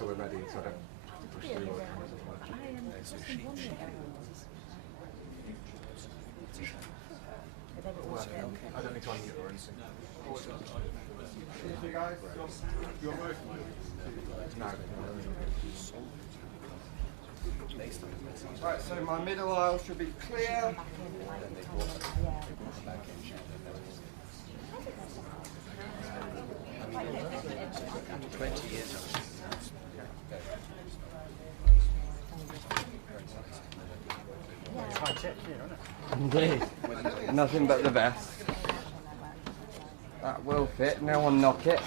until we're ready, so I don't have to push through all the cameras as much. Well, I don't need to unmute or anything. Excuse me, guys. You're both. No. Right, so my middle aisle should be clear. 20 years. Indeed. Nothing but the best. That will fit, no one knock it.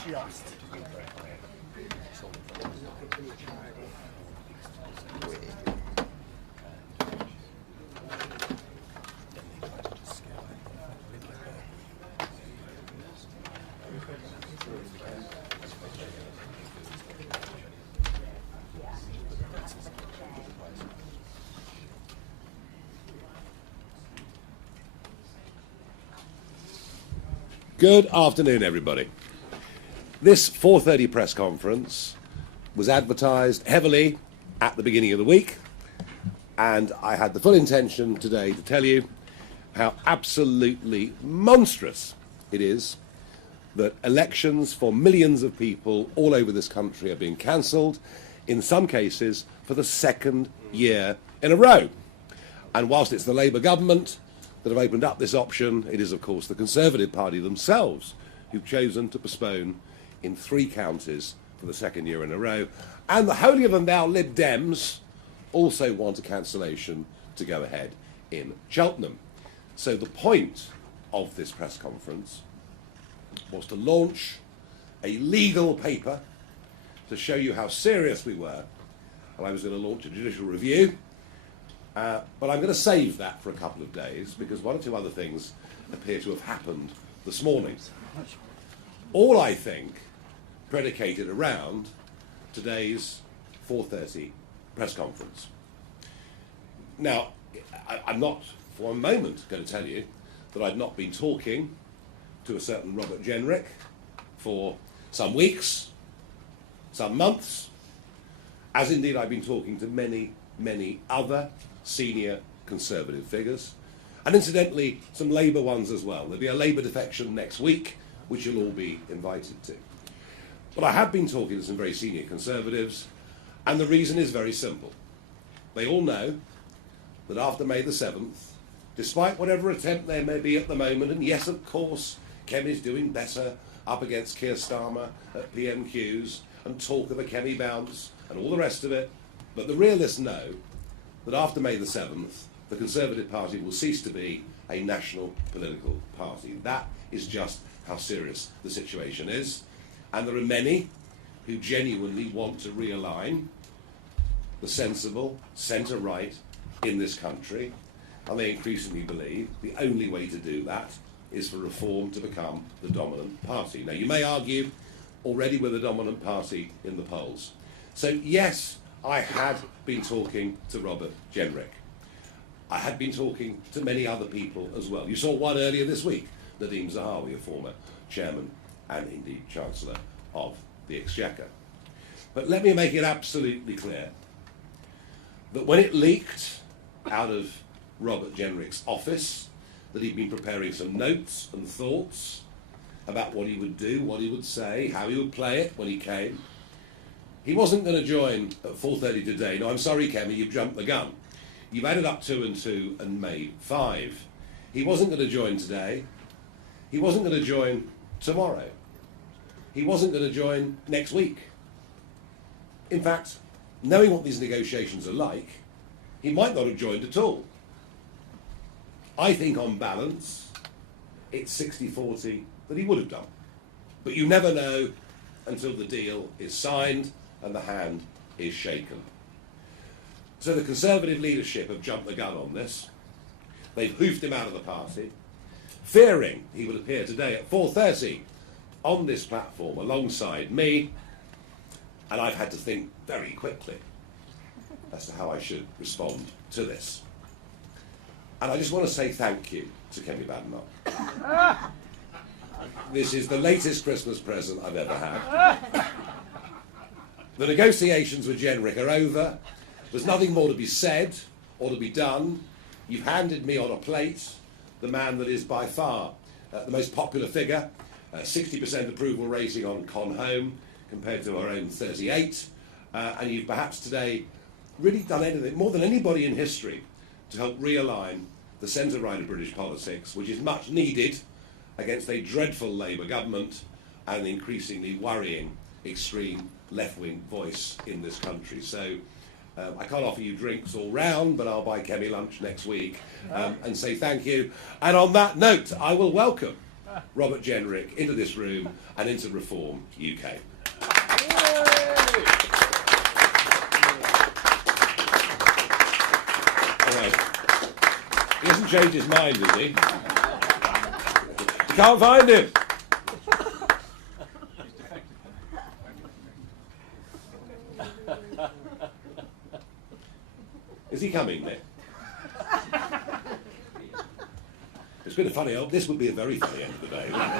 Good afternoon, everybody. This 4:30 press conference was advertised heavily at the beginning of the week, and I had the full intention today to tell you how absolutely monstrous it is that elections for millions of people all over this country are being cancelled, in some cases for the second year in a row. And whilst it's the Labour government that have opened up this option, it is of course the Conservative Party themselves who've chosen to postpone in 3 counties for the second year in a row. And the holier-than-thou Lib Dems also want a cancellation to go ahead in Cheltenham. So the point of this press conference was to launch a legal paper to show you how serious we were, and I was going to launch a judicial review. But I'm going to save that for a couple of days because 1 or 2 other things appear to have happened this morning. All, I think, predicated around today's 4:30 press conference. Now, I'm not for a moment going to tell you that I've not been talking to a certain Robert Jenrick for some weeks, some months, as indeed I've been talking to many, many other senior Conservative figures, and incidentally some Labour ones as well. There'll be a Labour defection next week, which you'll all be invited to. But I have been talking to some very senior Conservatives, and the reason is very simple. They all know that after May the 7th, despite whatever attempt there may be at the moment, and yes, of course, Kemi's doing better up against Keir Starmer at PMQs, and talk of a Kemi bounce, and all the rest of it, but the realists know that after May the 7th, the Conservative Party will cease to be a national political party. That is just how serious the situation is. And there are many who genuinely want to realign the sensible centre-right in this country, and they increasingly believe the only way to do that is for Reform to become the dominant party. Now, you may argue already we're the dominant party in the polls. So, yes, I had been talking to Robert Jenrick. I had been talking to many other people as well. You saw one earlier this week, Nadeem Zahawi, a former chairman and indeed Chancellor of the Exchequer. But let me make it absolutely clear that when it leaked out of Robert Jenrick's office that he'd been preparing some notes and thoughts about what he would do, what he would say, how he would play it when he came, he wasn't going to join at 4:30 today. No, I'm sorry, Kemi, you've jumped the gun. You've added up 2 and 2 and made 5. He wasn't going to join today. He wasn't going to join tomorrow. He wasn't going to join next week. In fact, knowing what these negotiations are like, he might not have joined at all. I think on balance, it's 60-40 that he would have done. But you never know until the deal is signed and the hand is shaken. So the Conservative leadership have jumped the gun on this. They've hoofed him out of the party, fearing he would appear today at 4:30 on this platform alongside me, and I've had to think very quickly as to how I should respond to this. And I just want to say thank you to Kemi Badenoch. This is the latest Christmas present I've ever had. The negotiations with Jenrick are over. There's nothing more to be said or to be done. You've handed me on a plate the man that is by far the most popular figure, 60% approval rating on Con Home compared to our own 38. And you've perhaps today really done anything, more than anybody in history, to help realign the centre-right of British politics, which is much needed against a dreadful Labour government and an increasingly worrying extreme left-wing voice in this country. So I can't offer you drinks all round, but I'll buy Kemi lunch next week and say thank you. And on that note, I will welcome Robert Jenrick into this room and into Reform UK. All right. He hasn't changed his mind, has he? You can't find him. Is he coming, Nick? It's been a funny old. This would be a very funny end of the day, wouldn't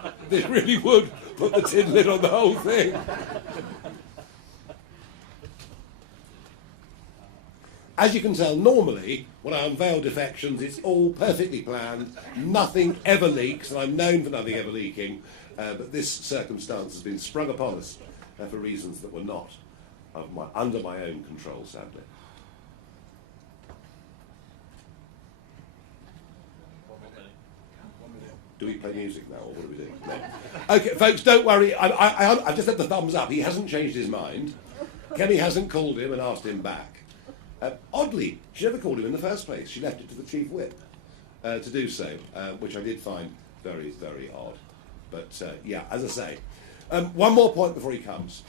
it? This really would put the tin lid on the whole thing. As you can tell, normally, when I unveil defections, it's all perfectly planned. Nothing ever leaks, and I'm known for nothing ever leaking. But this circumstance has been sprung upon us for reasons that were not under my own control, sadly. Do we play music now, or what do we do? No. Okay, folks, don't worry. I've just had the thumbs up. He hasn't changed his mind. Kemi hasn't called him and asked him back. Oddly, she never called him in the first place. She left it to the Chief Whip to do so, which I did find very, very odd. But, yeah, as I say, one more point before he comes.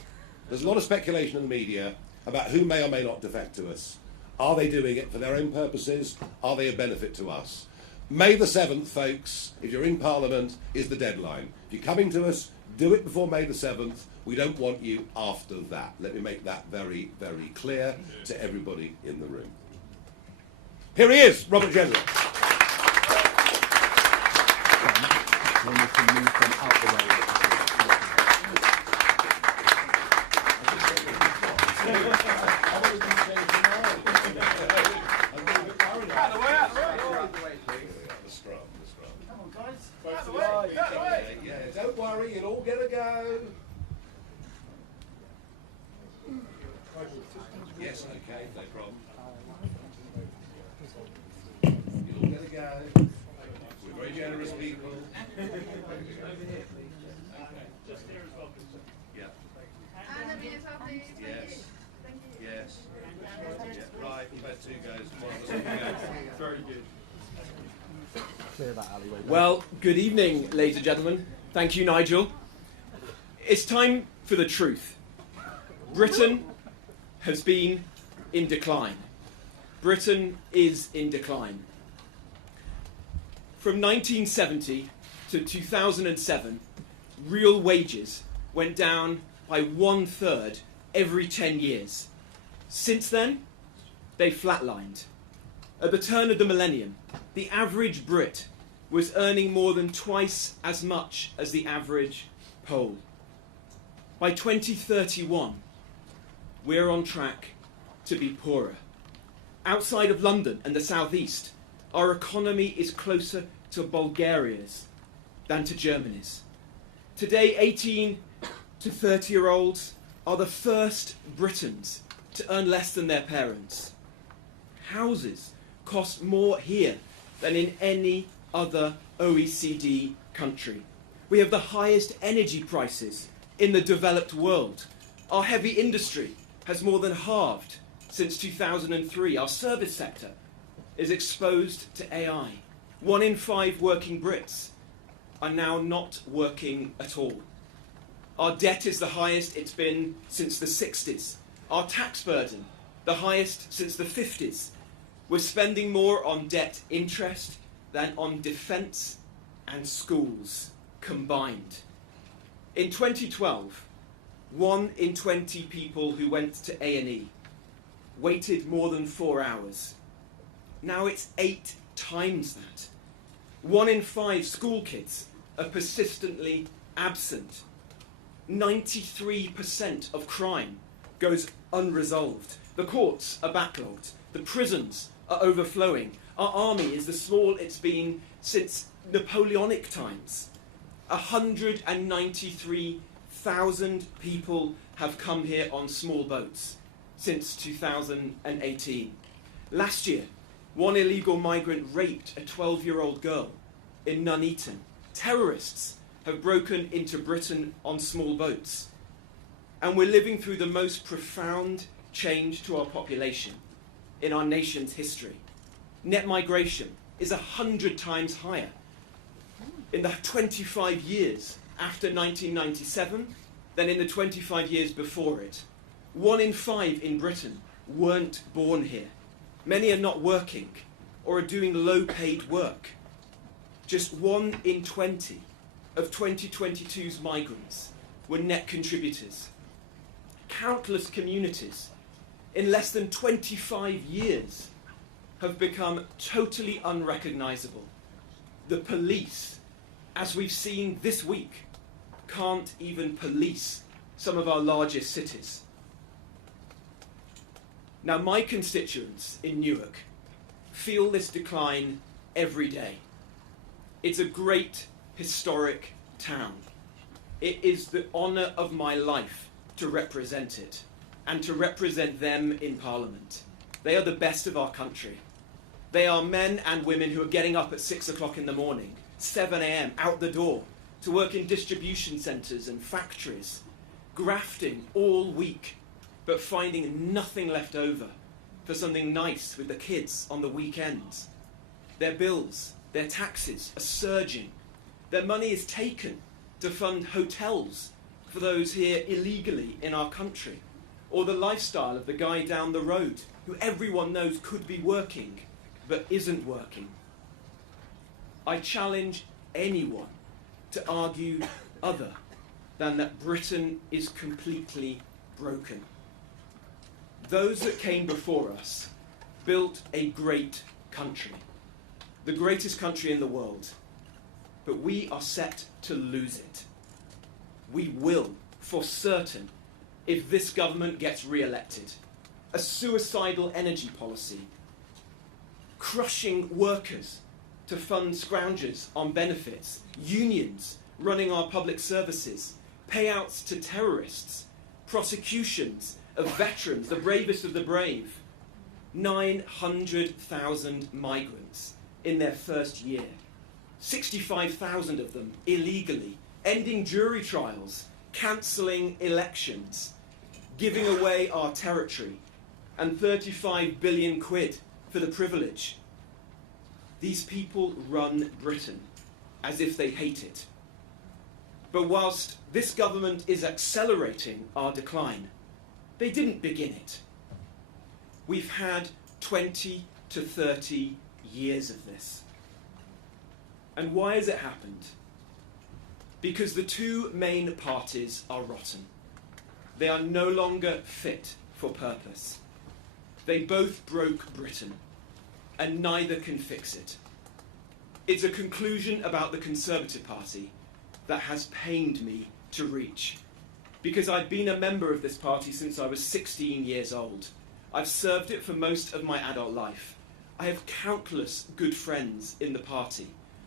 There's a lot of speculation in the media about who may or may not defect to us. Are they doing it for their own purposes? Are they a benefit to us? May the 7th, folks, if you're in Parliament, is the deadline. If you're coming to us, do it before May the 7th. We don't want you after that. Let me make that very, very clear to everybody in the room. Here he is, Robert Jenrick. Then we can move them out the way. Don't worry, you'll all get a go. Yes, okay, no problem. You'll all get a go. We're very generous people. Yeah. Yes. Yes. Yeah. Right, you've had 2 goes. Very good. Clear that alleyway. Well, good evening, ladies and gentlemen. Thank you, Nigel. It's time for the truth. Britain has been in decline. Britain is in decline. From 1970 to 2007, real wages went down by 1/3 every 10 years. Since then, they flatlined. At the turn of the millennium, the average Brit was earning more than twice as much as the average Pole. By 2031, we're on track to be poorer. Outside of London and the southeast, our economy is closer to Bulgaria's than to Germany's. Today, 18 to 30-year-olds are the first Britons to earn less than their parents. Houses cost more here than in any other OECD country. We have the highest energy prices in the developed world. Our heavy industry has more than halved since 2003. Our service sector is exposed to AI. 1 in 5 working Brits are now not working at all. Our debt is the highest it's been since the 60s. Our tax burden, the highest since the 50s. We're spending more on debt interest than on defence and schools combined. In 2012, 1 in 20 people who went to A&E waited more than 4 hours. Now it's 8 times that. 1 in 5 school kids are persistently absent. 93% of crime goes unresolved. The courts are backlogged. The prisons are overflowing. Our army is the smallest it's been since Napoleonic times. 193,000 people have come here on small boats since 2018. Last year, one illegal migrant raped a 12-year-old girl in Nuneaton. Terrorists have broken into Britain on small boats. And we're living through the most profound change to our population in our nation's history. Net migration is 100 times higher in the 25 years after 1997 than in the 25 years before it. 1 in 5 in Britain weren't born here. Many are not working or are doing low-paid work. Just 1 in 20 of 2022's migrants were net contributors. Countless communities in less than 25 years have become totally unrecognisable. The police, as we've seen this week, can't even police some of our largest cities. Now, my constituents in Newark feel this decline every day. It's a great historic town. It is the honour of my life to represent it and to represent them in Parliament. They are the best of our country. They are men and women who are getting up at 6 o'clock in the morning, 7 a.m, out the door, to work in distribution centres and factories, grafting all week, but finding nothing left over for something nice with the kids on the weekends. Their bills, their taxes are surging. Their money is taken to fund hotels for those here illegally in our country, or the lifestyle of the guy down the road who everyone knows could be working but isn't working. I challenge anyone to argue other than that Britain is completely broken. Those that came before us built a great country, the greatest country in the world, but we are set to lose it. We will, for certain, if this government gets re-elected. A suicidal energy policy, crushing workers to fund scroungers on benefits, unions running our public services, payouts to terrorists, prosecutions of veterans, the bravest of the brave. 900,000 migrants in their first year, 65,000 of them illegally, ending jury trials, cancelling elections, giving away our territory, and 35 billion quid for the privilege. These people run Britain as if they hate it. But whilst this government is accelerating our decline, they didn't begin it. We've had 20 to 30 years of this. And why has it happened? Because the two main parties are rotten. They are no longer fit for purpose. They both broke Britain, and neither can fix it. It's a conclusion about the Conservative Party that has pained me to reach, because I've been a member of this party since I was 16 years old. I've served it for most of my adult life. I have countless good friends in the party,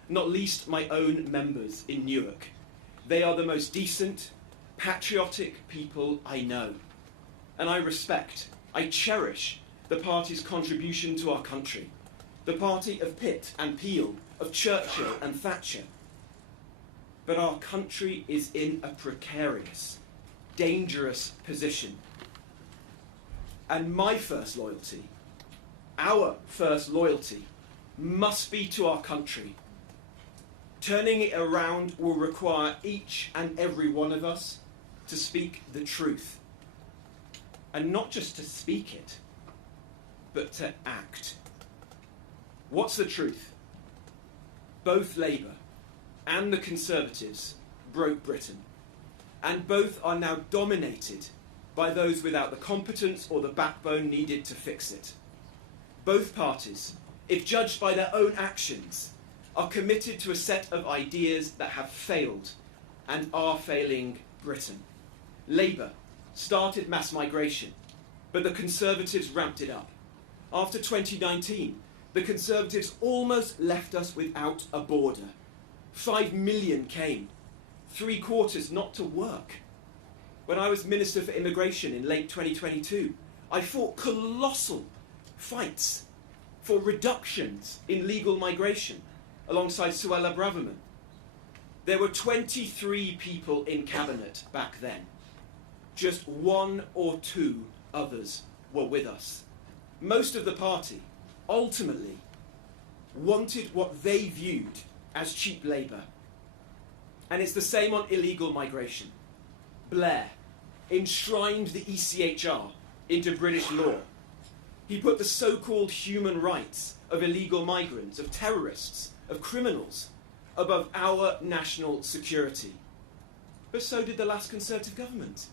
not least my own members in Newark. They are the most decent, patriotic people I know. And I respect, I cherish the party's contribution to our country. The party of Pitt and Peel, of Churchill and Thatcher. But our country is in a precarious, dangerous position. And my first loyalty, our first loyalty, must be to our country. Turning it around will require each and every one of us to speak the truth. And not just to speak it, but to act. What's the truth? Both Labour and the Conservatives broke Britain, and both are now dominated by those without the competence or the backbone needed to fix it. Both parties, if judged by their own actions, are committed to a set of ideas that have failed and are failing Britain. Labour started mass migration, but the Conservatives ramped it up. After 2019, the Conservatives almost left us without a border. 5 million came, 3/4 not to work. When I was Minister for Immigration in late 2022, I fought colossal fights for reductions in legal migration alongside Suella Braverman. There were 23 people in cabinet back then. Just 1 or 2 others were with us. Most of the party ultimately wanted what they viewed as cheap labour. And it's the same on illegal migration. Blair enshrined the ECHR into British law. He put the so-called human rights of illegal migrants, of terrorists, of criminals, above our national security. But so did the last Conservative government.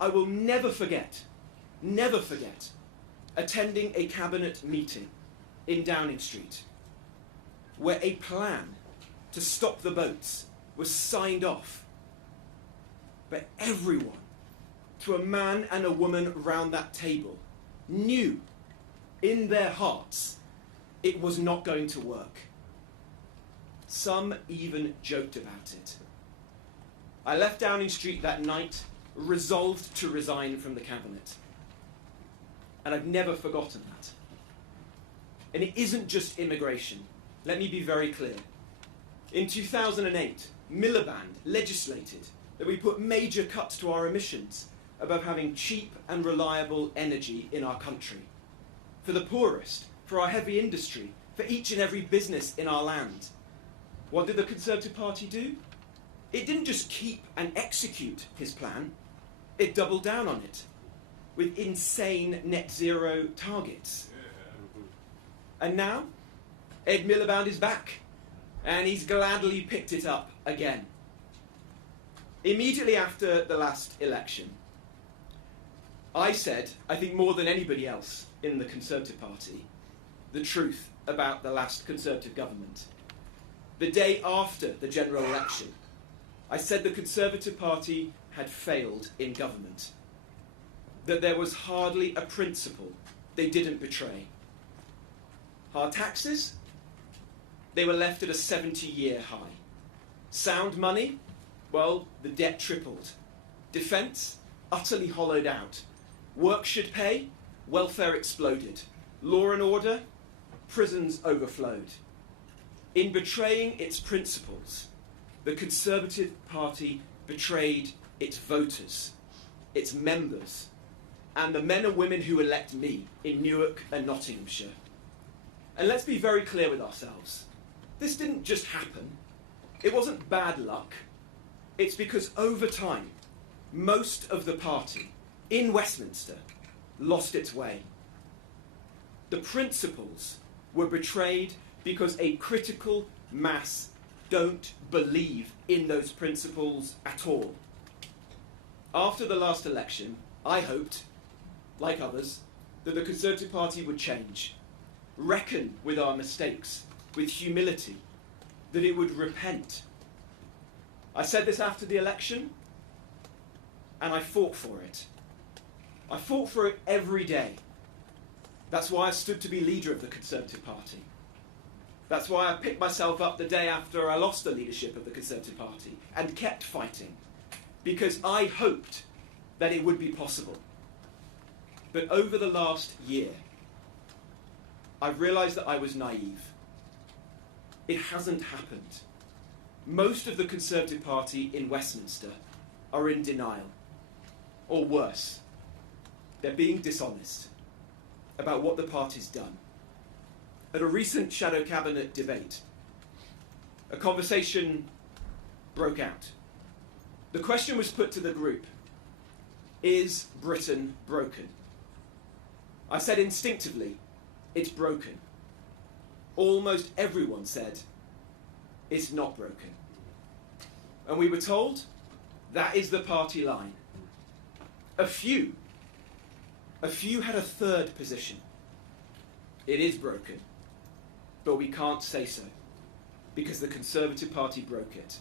I will never forget, attending a cabinet meeting in Downing Street, where a plan to stop the boats was signed off. But everyone, to a man and a woman round that table, knew in their hearts it was not going to work. Some even joked about it. I left Downing Street that night, resolved to resign from the cabinet. And I've never forgotten that. And it isn't just immigration. Let me be very clear. In 2008, Miliband legislated that we put major cuts to our emissions above having cheap and reliable energy in our country. For the poorest, for our heavy industry, for each and every business in our land. What did the Conservative Party do? It didn't just keep and execute his plan, it doubled down on it with insane net zero targets. And now, Ed Miliband is back, and he's gladly picked it up again. Immediately after the last election, I said, I think more than anybody else in the Conservative Party, the truth about the last Conservative government. The day after the general election, I said the Conservative Party had failed in government, that there was hardly a principle they didn't betray. Hard taxes? They were left at a 70-year high. Sound money? Well, the debt tripled. Defence? Utterly hollowed out. Work should pay? Welfare exploded. Law and order? Prisons overflowed. In betraying its principles, the Conservative Party betrayed its voters, its members, and the men and women who elect me in Newark and Nottinghamshire. And let's be very clear with ourselves. This didn't just happen. It wasn't bad luck. It's because over time, most of the party in Westminster lost its way. The principles were betrayed because a critical mass don't believe in those principles at all. After the last election, I hoped, like others, that the Conservative Party would change, reckon with our mistakes, with humility, that it would repent. I said this after the election, and I fought for it. I fought for it every day. That's why I stood to be leader of the Conservative Party. That's why I picked myself up the day after I lost the leadership of the Conservative Party and kept fighting, because I hoped that it would be possible. But over the last year, I've realised that I was naive. It hasn't happened. Most of the Conservative Party in Westminster are in denial. Or worse, they're being dishonest about what the party's done. At a recent shadow cabinet debate, a conversation broke out. The question was put to the group, is Britain broken? I said instinctively, it's broken. Almost everyone said, it's not broken. And we were told, that is the party line. A few had a third position. It is broken, but we can't say so, because the Conservative Party broke it.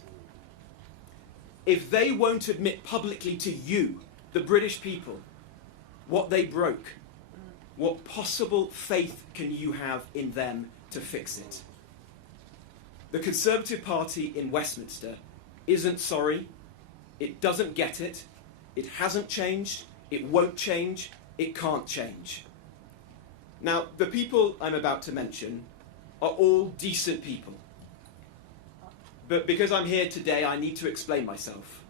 if they won't admit publicly to you, the British people, what they broke, what possible faith can you have in them to fix it? The Conservative Party in Westminster isn't sorry, it doesn't get it, it hasn't changed, it won't change, it can't change. Now, the people I'm about to mention are all decent people. But because I'm here today, I need to explain myself.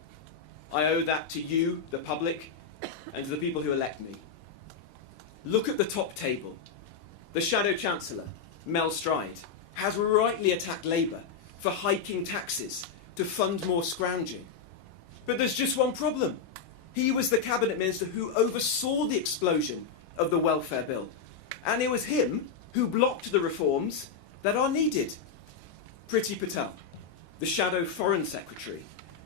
I owe that to you, the public, and to the people who elect me. Look at the top table. The Shadow Chancellor, Mel Stride, has rightly attacked Labour for hiking taxes to fund more scrounging. But there's just one problem. He was the Cabinet Minister who oversaw the explosion of the welfare bill. And it was him who blocked the reforms that are needed. Priti Patel, the Shadow Foreign Secretary,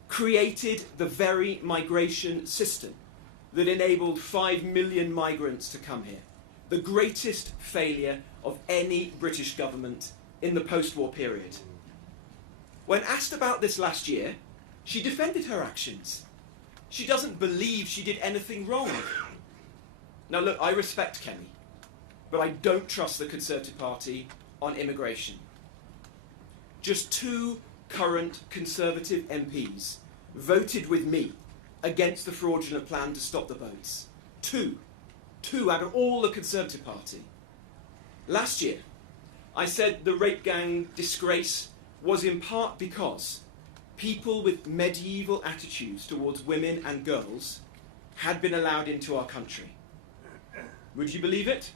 created the very migration system that enabled 5 million migrants to come here. The greatest failure of any British government in the post-war period. When asked about this last year, she defended her actions. She doesn't believe she did anything wrong. Now look, I respect Kemi, but I don't trust the Conservative Party on immigration. Just 2 current Conservative MPs voted with me against the fraudulent plan to stop the boats. 2 out of all the Conservative Party. Last year, I said the rape gang disgrace was in part because people with medieval attitudes towards women and girls had been allowed into our country. Would you believe it?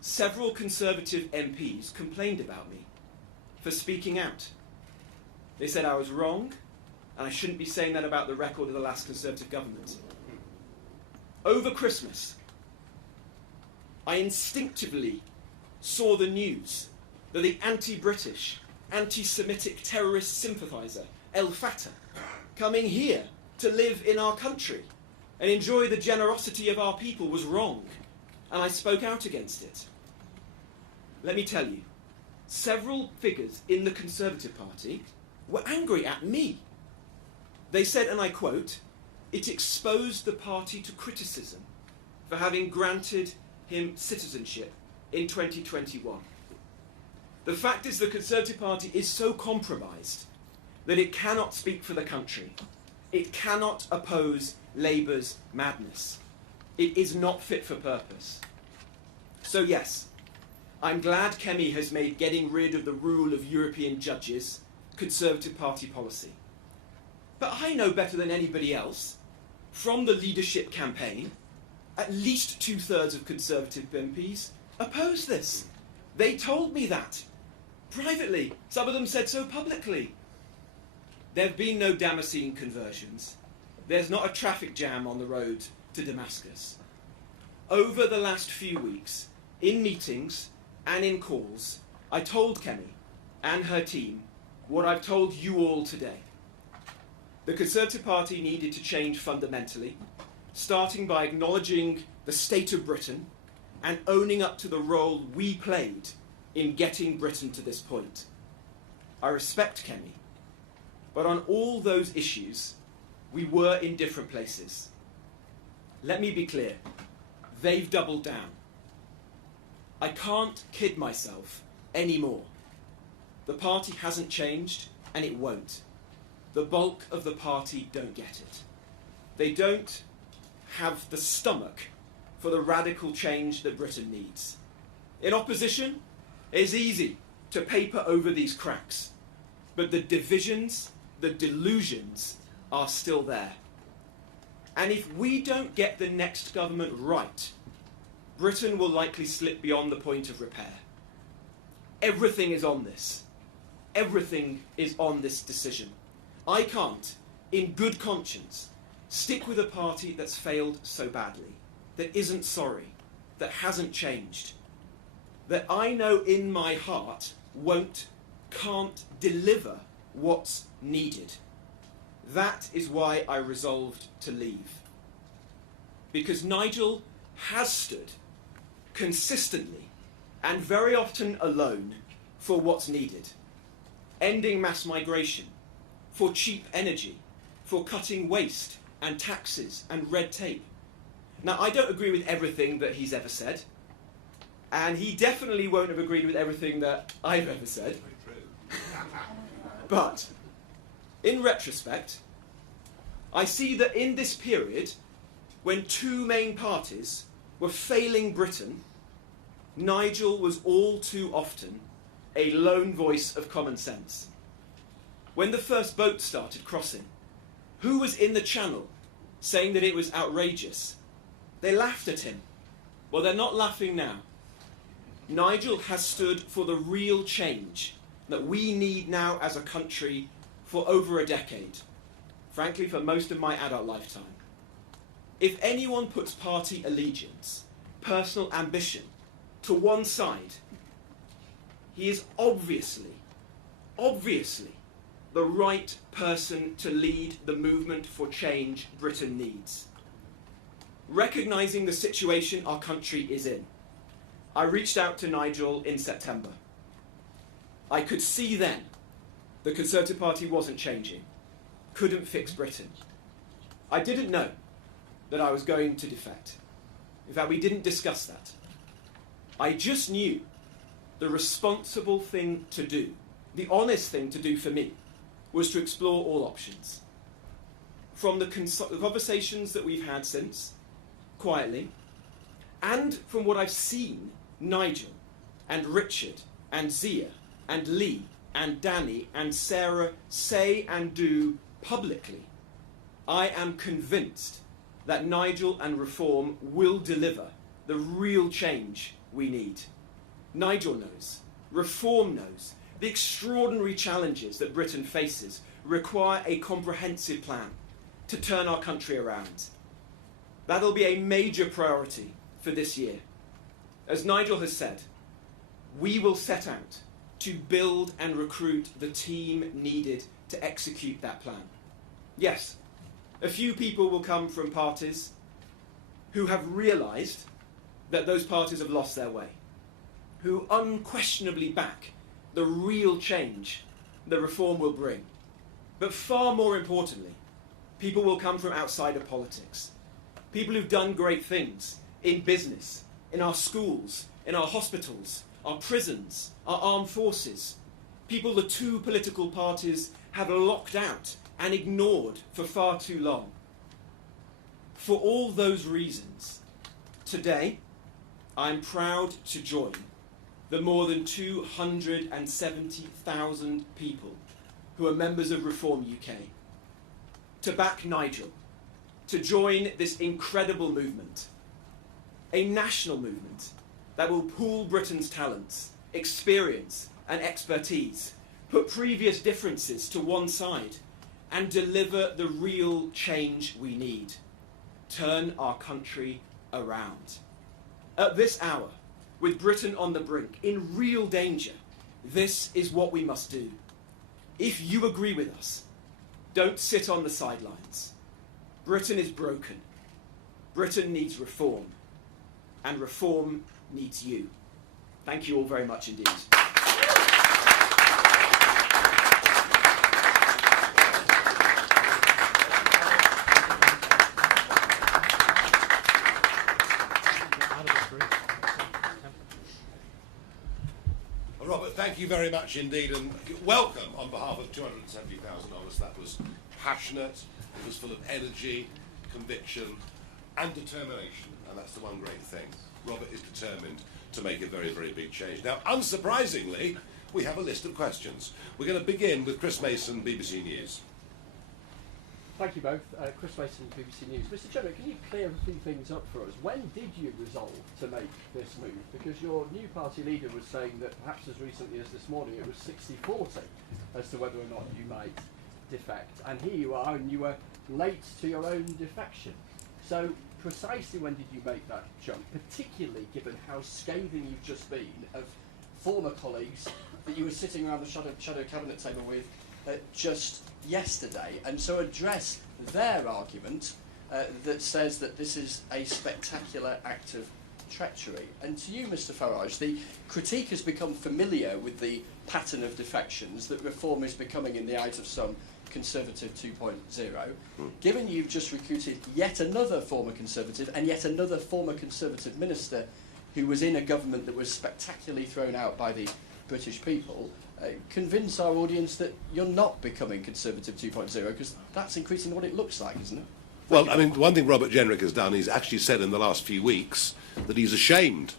Several Conservative MPs complained about me for speaking out. They said I was wrong, and I shouldn't be saying that about the record of the last Conservative government. Over Christmas, I instinctively saw the news that the anti-British, anti-Semitic terrorist sympathiser, El Fatah, coming here to live in our country and enjoy the generosity of our people was wrong, and I spoke out against it. Let me tell you, several figures in the Conservative Party were angry at me. They said, and I quote, "It exposed the party to criticism for having granted him citizenship in 2021. The fact is the Conservative Party is so compromised that it cannot speak for the country. It cannot oppose Labour's madness. It is not fit for purpose." So yes, I'm glad Kemi has made getting rid of the rule of European judges Conservative Party policy. But I know better than anybody else, from the leadership campaign, at least 2/3 of Conservative MPs oppose this. They told me that. Privately. Some of them said so publicly. There have been no Damascene conversions. There's not a traffic jam on the road to Damascus. Over the last few weeks, in meetings and in calls, I told Kemi and her team what I've told you all today. The Conservative Party needed to change fundamentally, starting by acknowledging the state of Britain and owning up to the role we played in getting Britain to this point. I respect Kemi, but on all those issues, we were in different places. Let me be clear, they've doubled down. I can't kid myself anymore. The party hasn't changed, and it won't. The bulk of the party don't get it. They don't have the stomach for the radical change that Britain needs. In opposition, it's easy to paper over these cracks, but the divisions, the delusions are still there. And if we don't get the next government right, Britain will likely slip beyond the point of repair. Everything is on this. Everything is on this decision. I can't, in good conscience, stick with a party that's failed so badly, that isn't sorry, that hasn't changed, that I know in my heart can't deliver what's needed. That is why I resolved to leave. Because Nigel has stood consistently and very often alone for what's needed. Ending mass migration, for cheap energy, for cutting waste and taxes and red tape. Now, I don't agree with everything that he's ever said, and he definitely won't have agreed with everything that I've ever said. But, in retrospect, I see that in this period, when two main parties were failing Britain, Nigel was all too often a lone voice of common sense. When the first boat started crossing, who was in the channel saying that it was outrageous? They laughed at him. Well, they're not laughing now. Nigel has stood for the real change that we need now as a country for over a decade. Frankly, for most of my adult lifetime. If anyone puts party allegiance, personal ambition, to one side, he is obviously the right person to lead the movement for change Britain needs. Recognising the situation our country is in, I reached out to Nigel in September. I could see then the Conservative Party wasn't changing, couldn't fix Britain. I didn't know that I was going to defect. In fact, we didn't discuss that. I just knew the responsible thing to do, the honest thing to do for me, was to explore all options. From the conversations that we've had since, quietly, and from what I've seen Nigel and Richard and Zia and Lee and Danny and Sarah say and do publicly, I am convinced that Nigel and Reform will deliver the real change we need. Nigel knows, Reform knows, the extraordinary challenges that Britain faces require a comprehensive plan to turn our country around. That'll be a major priority for this year. As Nigel has said, we will set out to build and recruit the team needed to execute that plan. Yes, a few people will come from parties who have realised that those parties have lost their way, who unquestionably back the real change that Reform will bring. But far more importantly, people will come from outside of politics. People who've done great things in business, in our schools, in our hospitals, our prisons, our armed forces. People the two political parties have locked out and ignored for far too long. For all those reasons, today I'm proud to join the more than 270,000 people who are members of Reform UK, to back Nigel, to join this incredible movement, a national movement that will pool Britain's talents, experience and expertise, put previous differences to one side and deliver the real change we need. Turn our country around. At this hour, with Britain on the brink, in real danger, this is what we must do. If you agree with us, don't sit on the sidelines. Britain is broken. Britain needs reform. And reform needs you. Thank you all very much indeed. Robert, thank you very much indeed, and welcome on behalf of 270,000 of us. That was passionate, it was full of energy, conviction and determination, and that's the one great thing. Robert is determined to make a very, very big change. Now, unsurprisingly, we have a list of questions. We're going to begin with Chris Mason, BBC News. Thank you both. Chris Mason, BBC News. Mr. Jenrick, can you clear a few things up for us? When did you resolve to make this move? Because your new party leader was saying that perhaps as recently as this morning it was 60-40 as to whether or not you might defect. And here you are, and you were late to your own defection. So precisely when did you make that jump, particularly given how scathing you've just been of former colleagues that you were sitting around the shadow cabinet table with just yesterday, and so address their argument that says that this is a spectacular act of treachery. And to you, Mr. Farage, the critique has become familiar with the pattern of defections that Reform is becoming in the eyes of some Conservative 2.0, given you've just recruited yet another former Conservative and yet another former Conservative minister who was in a government that was spectacularly thrown out by the British people, convince our audience that you're not becoming Conservative 2.0, because that's increasingly what it looks like, isn't it? Well, I mean, one thing Robert Jenrick has done, he's actually said in the last few weeks that he's ashamed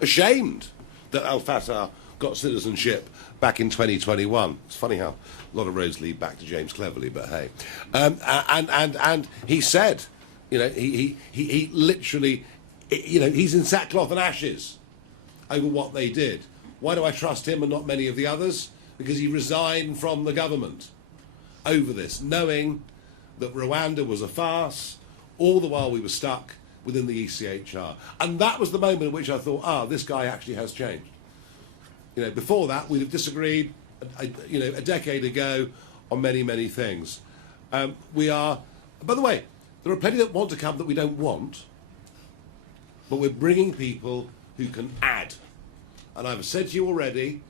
that Al-Fatah got citizenship back in 2021. It's funny how a lot of roads lead back to James Cleverly, but hey. And he said, you know, he literally, you know, he's in sackcloth and ashes over what they did. Why do I trust him and not many of the others? Because he resigned from the government over this, knowing that Rwanda was a farce, all the while we were stuck within the ECHR. And that was the moment at which I thought, this guy actually has changed. You know, before that, we'd have disagreed, you know, a decade ago on many, many things. We are, by the way, there are plenty that want to come that we don't want, but we're bringing people who can add. And I've said to you already,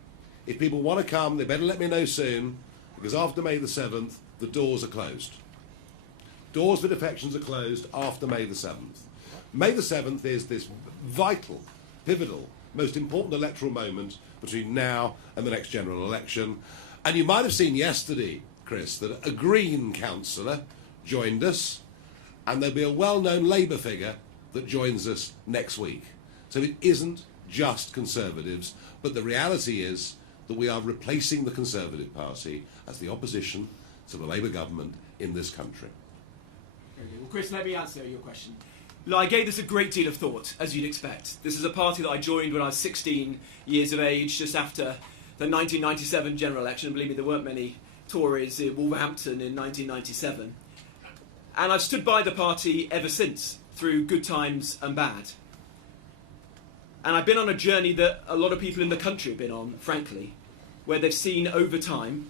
if people want to come, they better let me know soon, because after May the 7th, the doors are closed. Doors for defections are closed after May the 7th. May the 7th is this vital, pivotal, most important electoral moment between now and the next general election. And you might have seen yesterday, Chris, that a Green councillor joined us, and there'll be a well-known Labour figure that joins us next week. So it isn't just Conservatives, but the reality is that we are replacing the Conservative Party as the opposition to the Labour government in this country. Okay. Well, Chris, let me answer your question. Look, I gave this a great deal of thought, as you'd expect. This is a party that I joined when I was 16 years of age, just after the 1997 general election. Believe me, there weren't many Tories in Wolverhampton in 1997. And I've stood by the party ever since, through good times and bad. And I've been on a journey that a lot of people in the country have been on, frankly, where they've seen over time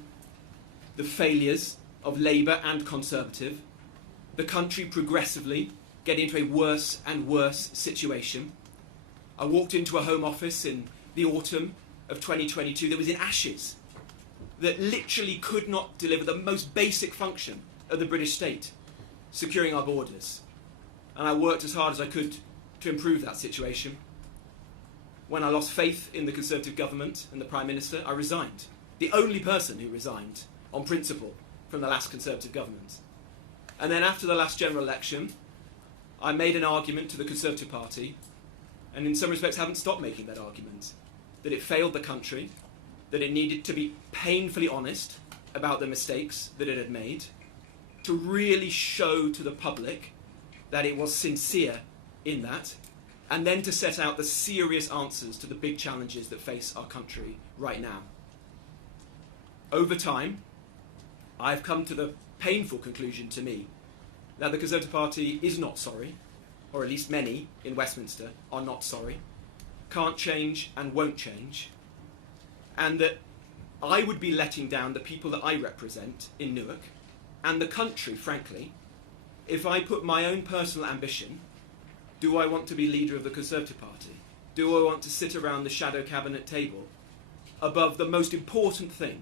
the failures of Labour and Conservative, the country progressively getting into a worse and worse situation. I walked into a Home Office in the autumn of 2022 that was in ashes, that literally could not deliver the most basic function of the British state, securing our borders. And I worked as hard as I could to improve that situation. When I lost faith in the Conservative government and the Prime Minister, I resigned. The only person who resigned on principle from the last Conservative government. And then after the last general election, I made an argument to the Conservative Party, and in some respects haven't stopped making that argument, that it failed the country, that it needed to be painfully honest about the mistakes that it had made, to really show to the public that it was sincere in that, and then to set out the serious answers to the big challenges that face our country right now. Over time, I've come to the painful conclusion to me that the Conservative Party is not sorry, or at least many in Westminster are not sorry, can't change and won't change, and that I would be letting down the people that I represent in Newark, and the country, frankly, if I put my own personal ambition. Do I want to be leader of the Conservative Party? Do I want to sit around the shadow cabinet table above the most important thing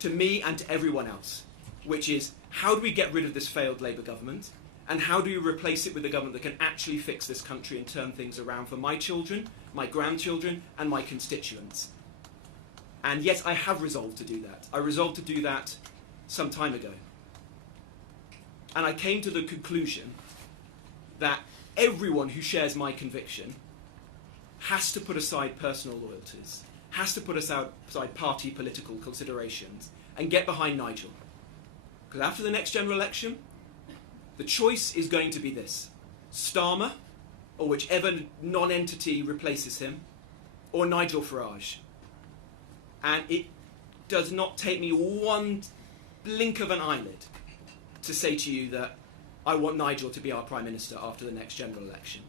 to me and to everyone else, which is how do we get rid of this failed Labour government, and how do we replace it with a government that can actually fix this country and turn things around for my children, my grandchildren, and my constituents? And yes, I have resolved to do that. I resolved to do that some time ago. And I came to the conclusion that everyone who shares my conviction has to put aside personal loyalties, has to put aside party political considerations, and get behind Nigel. Because after the next general election, the choice is going to be this: Starmer, or whichever non-entity replaces him, or Nigel Farage. And it does not take me one blink of an eyelid to say to you that I want Nigel to be our Prime Minister after the next general election.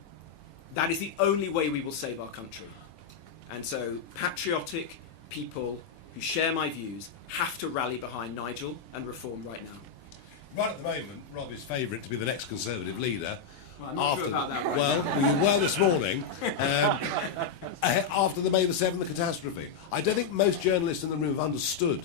That is the only way we will save our country. And so patriotic people who share my views have to rally behind Nigel and reform right now. Right at the moment, Rob is favourite to be the next Conservative leader. Well, I'm not sure about that right well, now. you were this morning, after the May the 7th catastrophe. I don't think most journalists in the room have understood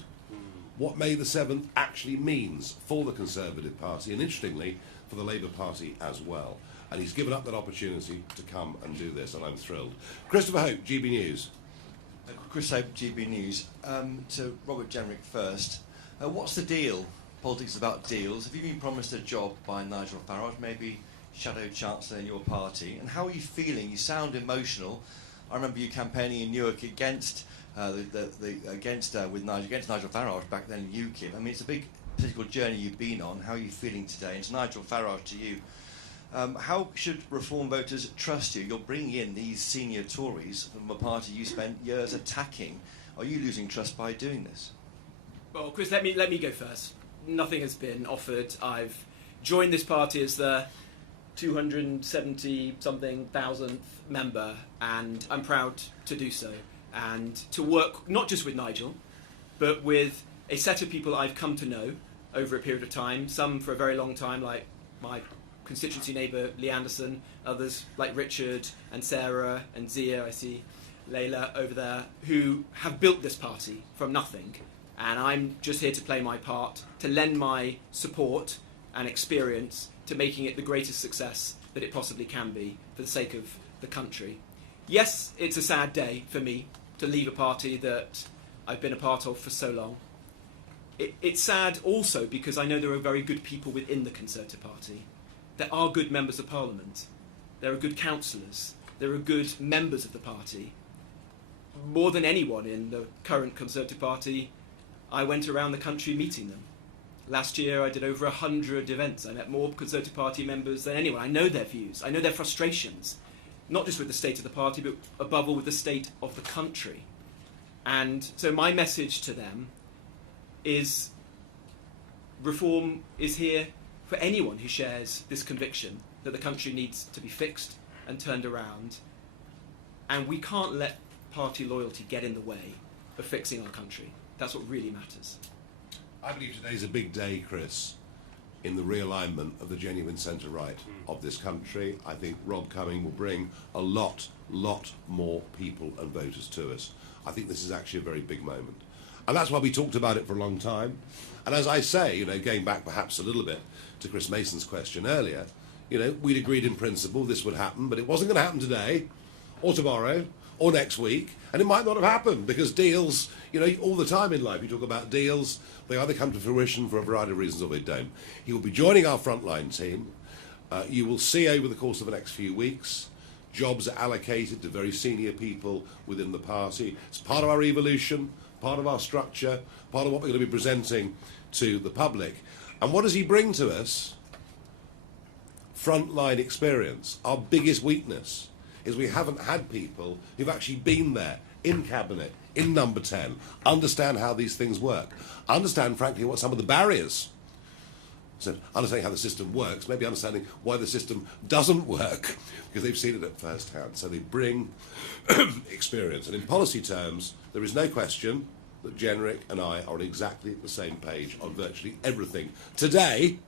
what May the 7th actually means for the Conservative Party, and interestingly, for the Labour Party as well. And he's given up that opportunity to come and do this, and I'm thrilled. Christopher Hope, GB News. Chris Hope, GB News. To Robert Jenrick first. What's the deal? Politics is about deals. Have you been promised a job by Nigel Farage, maybe Shadow Chancellor in your party? And how are you feeling? You sound emotional. I remember you campaigning in Newark against Nigel Farage back then in UKIP. I mean, it's a big political journey you've been on. How are you feeling today? And to Nigel Farage, to you, how should Reform voters trust you? You're bringing in these senior Tories from a party you spent years attacking. Are you losing trust by doing this? Well, Chris, let me go first. Nothing has been offered. I've joined this party as the 270-something thousandth member, and I'm proud to do so. And to work not just with Nigel, but with a set of people I've come to know over a period of time, some for a very long time, like my constituency neighbour Lee Anderson, others like Richard and Sarah and Zia, I see Layla over there, who have built this party from nothing. And I'm just here to play my part, to lend my support and experience to making it the greatest success that it possibly can be for the sake of the country. Yes, it's a sad day for me to leave a party that I've been a part of for so long. It's sad also because I know there are very good people within the Conservative Party. There are good members of Parliament. There are good councillors. There are good members of the party. More than anyone in the current Conservative Party, I went around the country meeting them. Last year I did over 100 events. I met more Conservative Party members than anyone. I know their views. I know their frustrations. Not just with the state of the party, but above all with the state of the country. And so my message to them is Reform is here for anyone who shares this conviction that the country needs to be fixed and turned around. And we can't let party loyalty get in the way of fixing our country. That's what really matters. I believe today's a big day, Chris, in the realignment of the genuine centre-right of this country. I think Rob Cumming will bring a lot more people and voters to us. I think this is actually a very big moment. And that's why we talked about it for a long time. And as I say, going back perhaps a little bit to Chris Mason's question earlier, we'd agreed in principle this would happen, but it wasn't going to happen today or tomorrow or next week, and it might not have happened because deals, all the time in life you talk about deals, they either come to fruition for a variety of reasons or they don't. He will be joining our frontline team. You will see over the course of the next few weeks, jobs are allocated to very senior people within the party. It's part of our evolution, part of our structure, part of what we're going to be presenting to the public. And what does he bring to us? Frontline experience. Our biggest weakness is we haven't had people who've actually been there, in Cabinet, in Number 10, understand how these things work, understand, frankly, what some of the barriers. So understanding how the system works, maybe understanding why the system doesn't work, because they've seen it at first hand. So they bring experience. And in policy terms, there is no question that Jenrick and I are on exactly the same page on virtually everything today,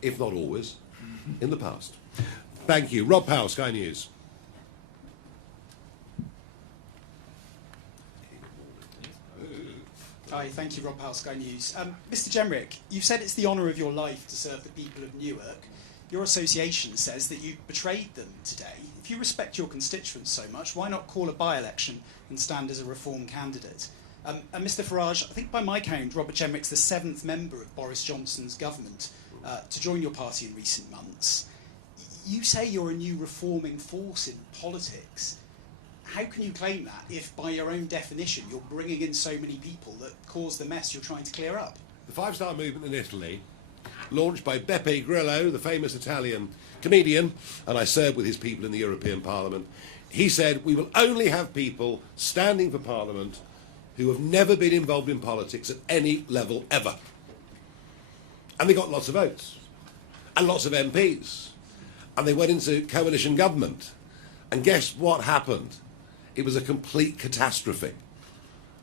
if not always, in the past. Thank you. Rob Powell, Sky News. Hi, thank you, Rob Powell, Sky News. Mr Jenrick, you've said it's the honour of your life to serve the people of Newark. Your association says that you betrayed them today. If you respect your constituents so much, why not call a by-election and stand as a Reform candidate? And Mr Farage, I think by my count, Robert Jenrick's the 7th member of Boris Johnson's government to join your party in recent months. You say you're a new reforming force in politics. How can you claim that if, by your own definition, you're bringing in so many people that cause the mess you're trying to clear up? The Five-Star Movement in Italy, launched by Beppe Grillo, the famous Italian comedian, and I served with his people in the European Parliament, he said, we will only have people standing for Parliament who have never been involved in politics at any level ever. And they got lots of votes, and lots of MPs, and they went into coalition government. And guess what happened? It was a complete catastrophe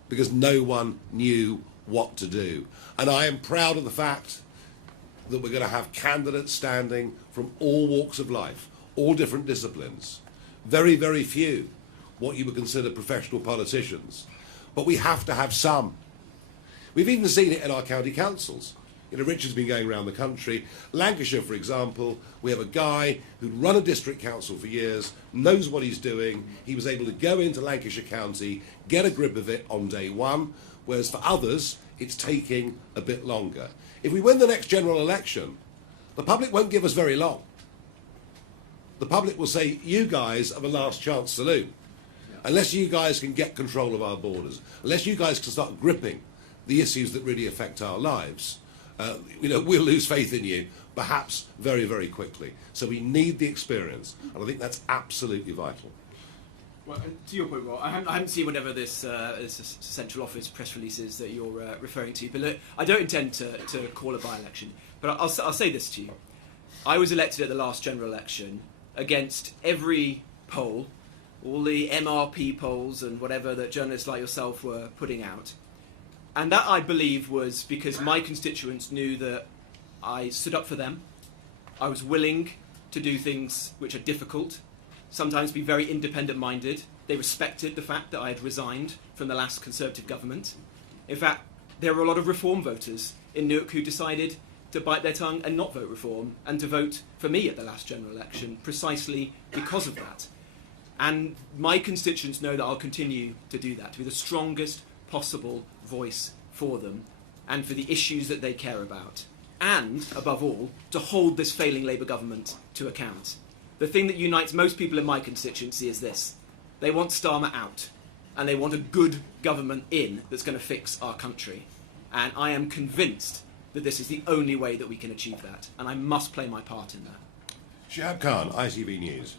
because no one knew what to do. And I am proud of the fact that we're going to have candidates standing from all walks of life, all different disciplines. Very, very few what you would consider professional politicians. But we have to have some. We've even seen it in our county councils. You know, Richard's been going around the country. Lancashire, for example, we have a guy who'd run a district council for years, knows what he's doing. He was able to go into Lancashire County, get a grip of it on day one, whereas for others, it's taking a bit longer. If we win the next general election, the public won't give us very long. The public will say, you guys are the last chance saloon. Unless you guys can get control of our borders, unless you guys can start gripping the issues that really affect our lives, you know, we'll lose faith in you, perhaps very, very quickly. So we need the experience, and I think that's absolutely vital. Well, to your point, Rob, I haven't seen whatever this central office press release is that you're referring to, but look, I don't intend to call a by-election. But I'll say this to you. I was elected at the last general election against every poll, all the MRP polls and whatever that journalists like yourself were putting out. And that, I believe, was because my constituents knew that I stood up for them. I was willing to do things which are difficult, sometimes be very independent-minded. They respected the fact that I had resigned from the last Conservative government. In fact, there were a lot of Reform voters in Newark who decided to bite their tongue and not vote Reform, and to vote for me at the last general election precisely because of that. And my constituents know that I'll continue to do that, to be the strongest possible voice for them and for the issues that they care about. And, above all, to hold this failing Labour government to account. The thing that unites most people in my constituency is this. They want Starmer out, and they want a good government in that's going to fix our country. And I am convinced that this is the only way that we can achieve that, and I must play my part in that. Shihab Khan, ITV News.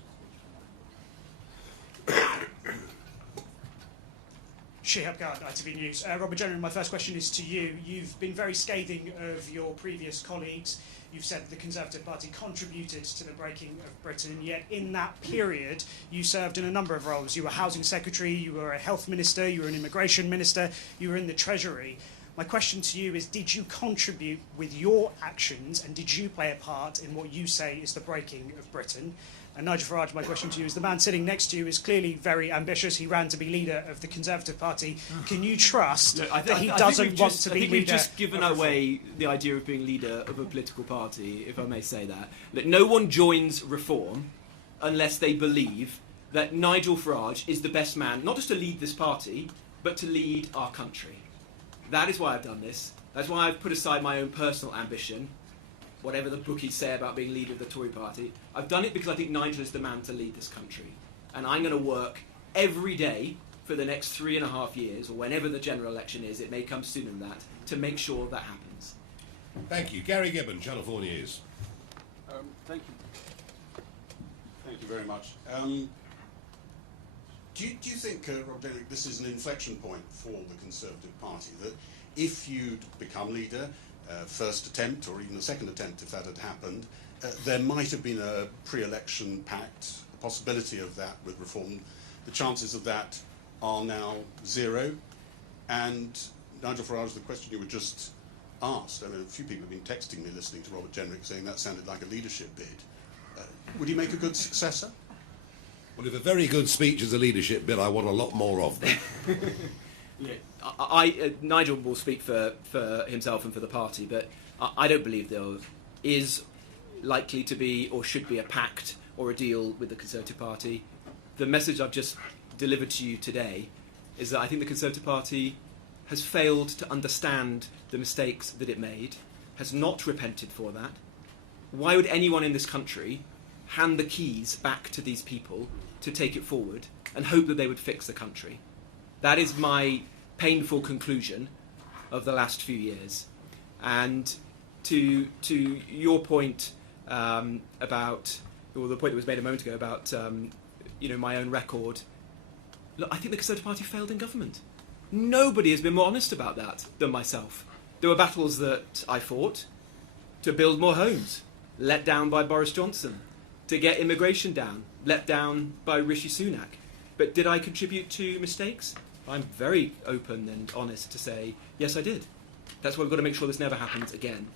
Shihab Khan, ITV News. Robert Jenrick, my first question is to you. You've been very scathing of your previous colleagues. You've said the Conservative Party contributed to the breaking of Britain, yet in that period you served in a number of roles. You were Housing Secretary, you were a Health Minister, you were an Immigration Minister, you were in the Treasury. My question to you is, did you contribute with your actions, and did you play a part in what you say is the breaking of Britain? And Nigel Farage, my question to you is, the man sitting next to you is clearly very ambitious. He ran to be leader of the Conservative Party. Can you trust that he doesn't want to be leader? I think we've just given away the idea of being leader of a political party, if I may say that. That no one joins Reform unless they believe that Nigel Farage is the best man, not just to lead this party, but to lead our country. That is why I've done this. That's why I've put aside my own personal ambition, whatever the bookies say about being leader of the Tory party. I've done it because I think Nigel is the man to lead this country. And I'm going to work every day for the next 3.5 years, or whenever the general election is, it may come sooner than that, to make sure that happens. Thank you. Gary Gibbon, Channel 4 News. Thank you. Thank you very much. Do you think, Rob Jenrick, this is an inflection point for the Conservative Party, that if you'd become leader, first attempt or even a second attempt if that had happened, there might have been a pre-election pact, the possibility of that with Reform. The chances of that are now zero. And Nigel Farage, the question you were just asked, I mean, a few people have been texting me listening to Robert Jenrick saying that sounded like a leadership bid. Would he make a good successor? Well, if a very good speech is a leadership bid, I want a lot more of them. Yeah, Nigel will speak for himself and for the party, but I don't believe there is likely to be or should be a pact or a deal with the Conservative Party. The message I've just delivered to you today is that I think the Conservative Party has failed to understand the mistakes that it made, has not repented for that. Why would anyone in this country hand the keys back to these people to take it forward and hope that they would fix the country? That is my painful conclusion of the last few years. And to your point about, or the point that was made a moment ago about my own record, look, I think the Conservative Party failed in government. Nobody has been more honest about that than myself. There were battles that I fought to build more homes, let down by Boris Johnson, to get immigration down, let down by Rishi Sunak. But did I contribute to mistakes? I'm very open and honest to say, yes, I did. That's why we've got to make sure this never happens again.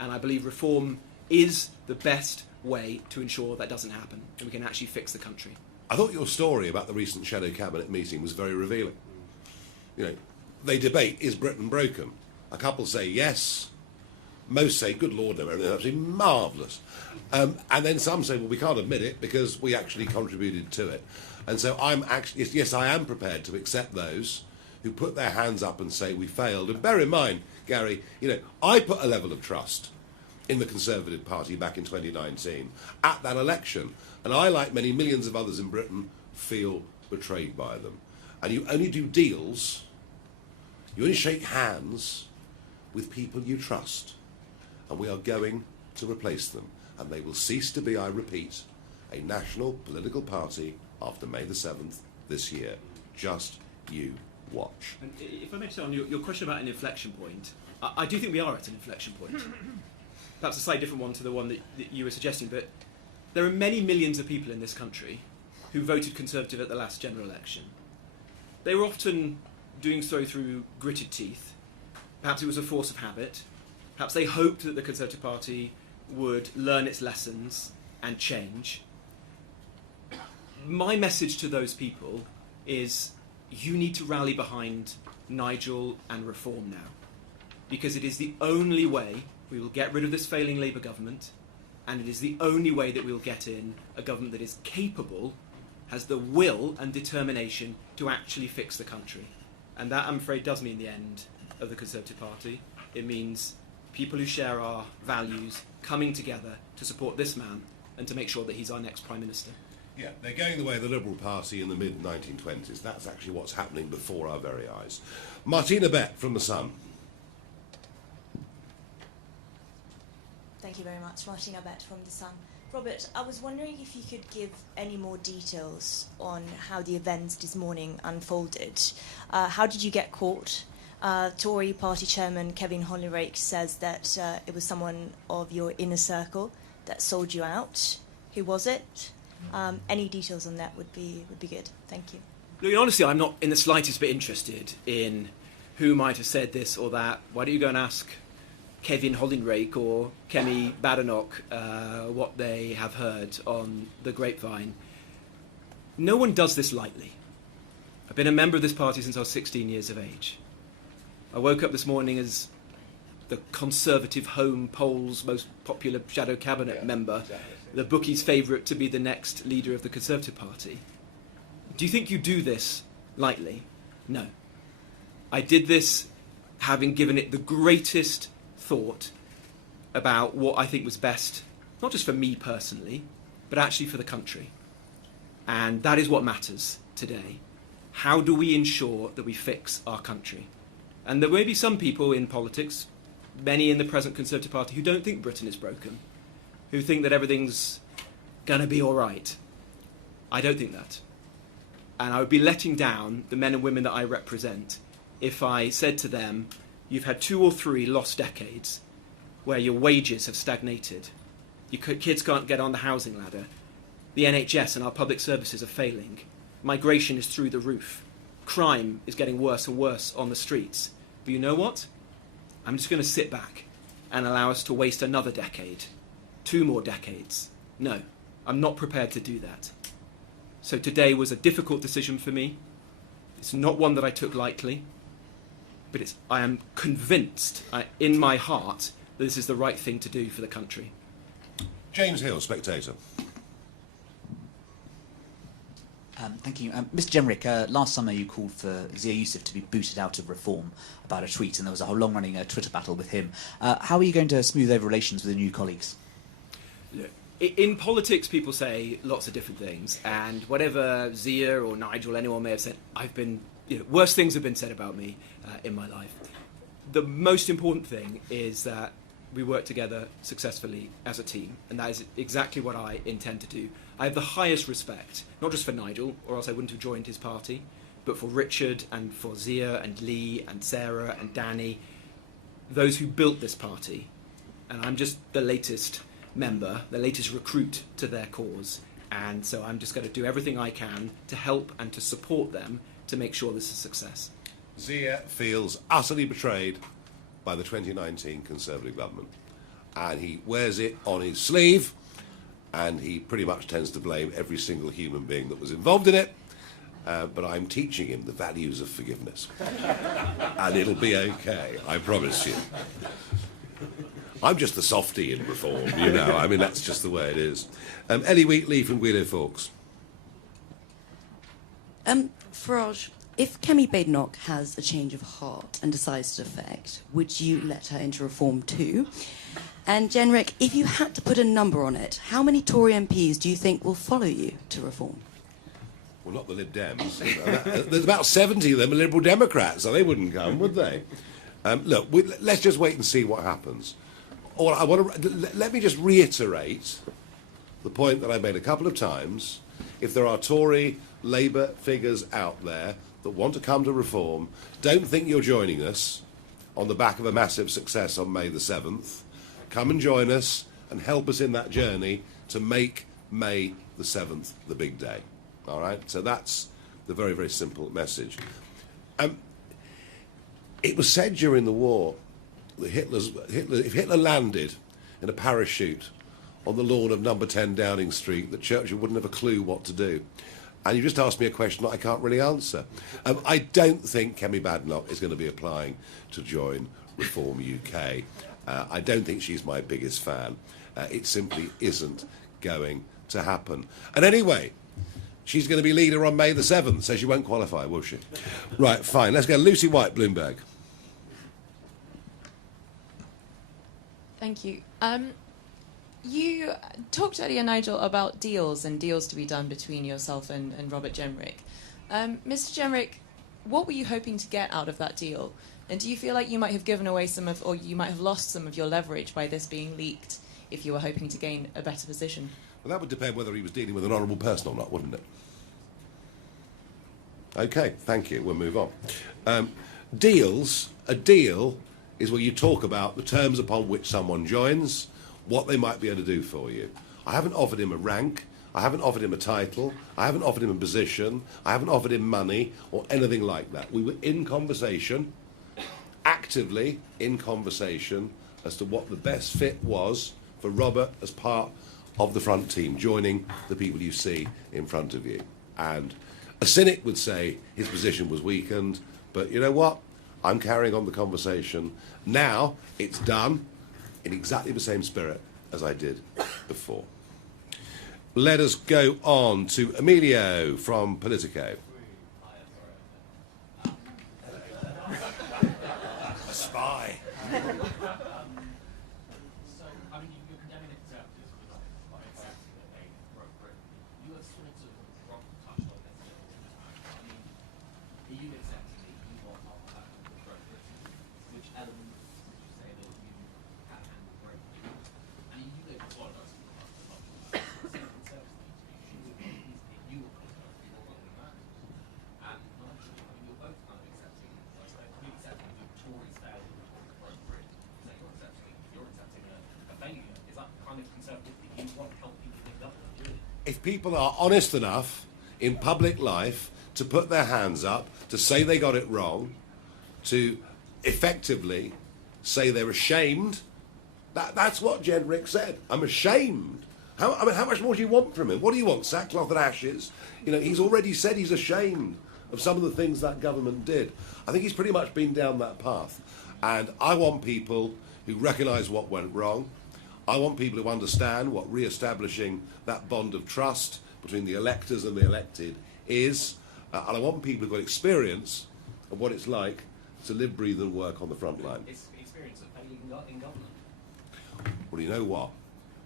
And I believe Reform is the best way to ensure that doesn't happen and we can actually fix the country. I thought your story about the recent Shadow Cabinet meeting was very revealing. You know, they debate, is Britain broken? A couple say yes. Most say, good Lord, no, everything's absolutely marvellous. And then some say, well, we can't admit it because we actually contributed to it. And so I'm actually, yes, I am prepared to accept those who put their hands up and say we failed. And bear in mind, Gary, I put a level of trust in the Conservative Party back in 2019 at that election. And I, like many millions of others in Britain, feel betrayed by them. And you only do deals, you only shake hands with people you trust. And we are going to replace them. And they will cease to be, I repeat, a national political party after May the 7th this year. Just you watch. And if I may say on your question about an inflection point, I do think we are at an inflection point. Perhaps a slightly different one to the one that you were suggesting, but there are many millions of people in this country who voted Conservative at the last general election. They were often doing so through gritted teeth. Perhaps it was a force of habit. Perhaps they hoped that the Conservative Party would learn its lessons and change. My message to those people is you need to rally behind Nigel and reform now, because it is the only way we will get rid of this failing Labour government, and it is the only way that we will get in a government that is capable, has the will and determination to actually fix the country. And that, I'm afraid, does mean the end of the Conservative Party. It means people who share our values coming together to support this man and to make sure that he's our next Prime Minister. Yeah, they're going the way of the Liberal Party in the mid-1920s. That's actually what's happening before our very eyes. Martina Bett from The Sun. Thank you very much. Martina Bett from The Sun. Robert, I was wondering if you could give any more details on how the events this morning unfolded. How did you get caught? Tory party chairman Kevin Hollyrake says that it was someone of your inner circle that sold you out. Who was it? Any details on that would be good. Thank you. Look, honestly, I'm not in the slightest bit interested in who might have said this or that. Why don't you go and ask Kevin Hollyrake or Kemi Badenoch what they have heard on the grapevine? No one does this lightly. I've been a member of this party since I was 16 years of age. I woke up this morning as the Conservative Home Poll's most popular shadow cabinet member, exactly. The bookie's favourite to be the next leader of the Conservative Party. Do you think you do this lightly? No. I did this having given it the greatest thought about what I think was best, not just for me personally, but actually for the country. And that is what matters today. How do we ensure that we fix our country? And there may be some people in politics, many in the present Conservative Party, who don't think Britain is broken, who think that everything's going to be all right. I don't think that. And I would be letting down the men and women that I represent if I said to them, you've had 2 or 3 lost decades where your wages have stagnated, your kids can't get on the housing ladder, the NHS and our public services are failing, migration is through the roof, crime is getting worse and worse on the streets. But you know what? I'm just going to sit back and allow us to waste another decade, 2 more decades. No, I'm not prepared to do that. So today was a difficult decision for me. It's not one that I took lightly, but I am convinced in my heart that this is the right thing to do for the country. James Hill, Spectator. Thank you. Mr. Jenrick, last summer you called for Zia Youssef to be booted out of Reform about a tweet, and there was a whole long-running Twitter battle with him. How are you going to smooth over relations with the new colleagues? Look, in politics, people say lots of different things, and whatever Zia or Nigel, anyone may have said, worse things have been said about me in my life. The most important thing is that we work together successfully as a team, and that is exactly what I intend to do. I have the highest respect, not just for Nigel, or else I wouldn't have joined his party, but for Richard and for Zia and Lee and Sarah and Danny, those who built this party. And I'm just the latest member, the latest recruit to their cause. And so I'm just going to do everything I can to help and to support them to make sure this is a success. Zia feels utterly betrayed by the 2019 Conservative government. And he wears it on his sleeve, and he pretty much tends to blame every single human being that was involved in it. but I'm teaching him the values of forgiveness. And it'll be okay, I promise you. I'm just the softie in reform, you know. I mean, that's just the way it is. Ellie Wheatley from Guido Fawkes. Farage, if Kemi Badenoch has a change of heart and decides to defect, would you let her into reform too? And Jenrick, if you had to put a number on it, how many Tory MPs do you think will follow you to reform? Well, not the Lib Dems. There's about 70 of them are Liberal Democrats, so they wouldn't come, would they? Look, let's just wait and see what happens. Or let me just reiterate the point that I made a couple of times. If there are Tory, Labour figures out there that want to come to reform, don't think you're joining us on the back of a massive success on May the 7th. Come and join us and help us in that journey to make May the 7th the big day. All right? So that's the very, very simple message. It was said during the war that if Hitler landed in a parachute on the lawn of number 10 Downing Street, that Churchill wouldn't have a clue what to do. And you just asked me a question that I can't really answer. I don't think Kemi Badenoch is going to be applying to join Reform UK. I don't think she's my biggest fan. It simply isn't going to happen. And anyway, she's going to be leader on May the 7th, so she won't qualify, will she? Right, fine. Let's go. Lucy White, Bloomberg. Thank you. You talked earlier, Nigel, about deals and deals to be done between yourself and Robert Jenrick. Mr. Jenrick, what were you hoping to get out of that deal? And do you feel like you might have given away some of, or you might have lost some of your leverage by this being leaked if you were hoping to gain a better position? Well, that would depend whether he was dealing with an honourable person or not, wouldn't it? OK, thank you. We'll move on. Deals. A deal is where you talk about the terms upon which someone joins, what they might be able to do for you. I haven't offered him a rank, I haven't offered him a title, I haven't offered him a position, I haven't offered him money or anything like that. We were in conversation, actively in conversation, as to what the best fit was for Robert as part of the front team, joining the people you see in front of you. And a cynic would say his position was weakened, but you know what? I'm carrying on the conversation. Now it's done in exactly the same spirit as I did before. Let us go on to Emilio from Politico. A spy. If people are honest enough in public life to put their hands up, to say they got it wrong, to effectively say they're ashamed, that's what Jenrick said. I'm ashamed. How much more do you want from him? What do you want? Sackcloth and ashes? You know, he's already said he's ashamed of some of the things that government did. I think he's pretty much been down that path. And I want people who recognise what went wrong. I want people who understand what re-establishing that bond of trust between the electors and the elected is. And I want people who've got experience of what it's like to live, breathe and work on the front line. It's experience of failing in government. Well, you know what?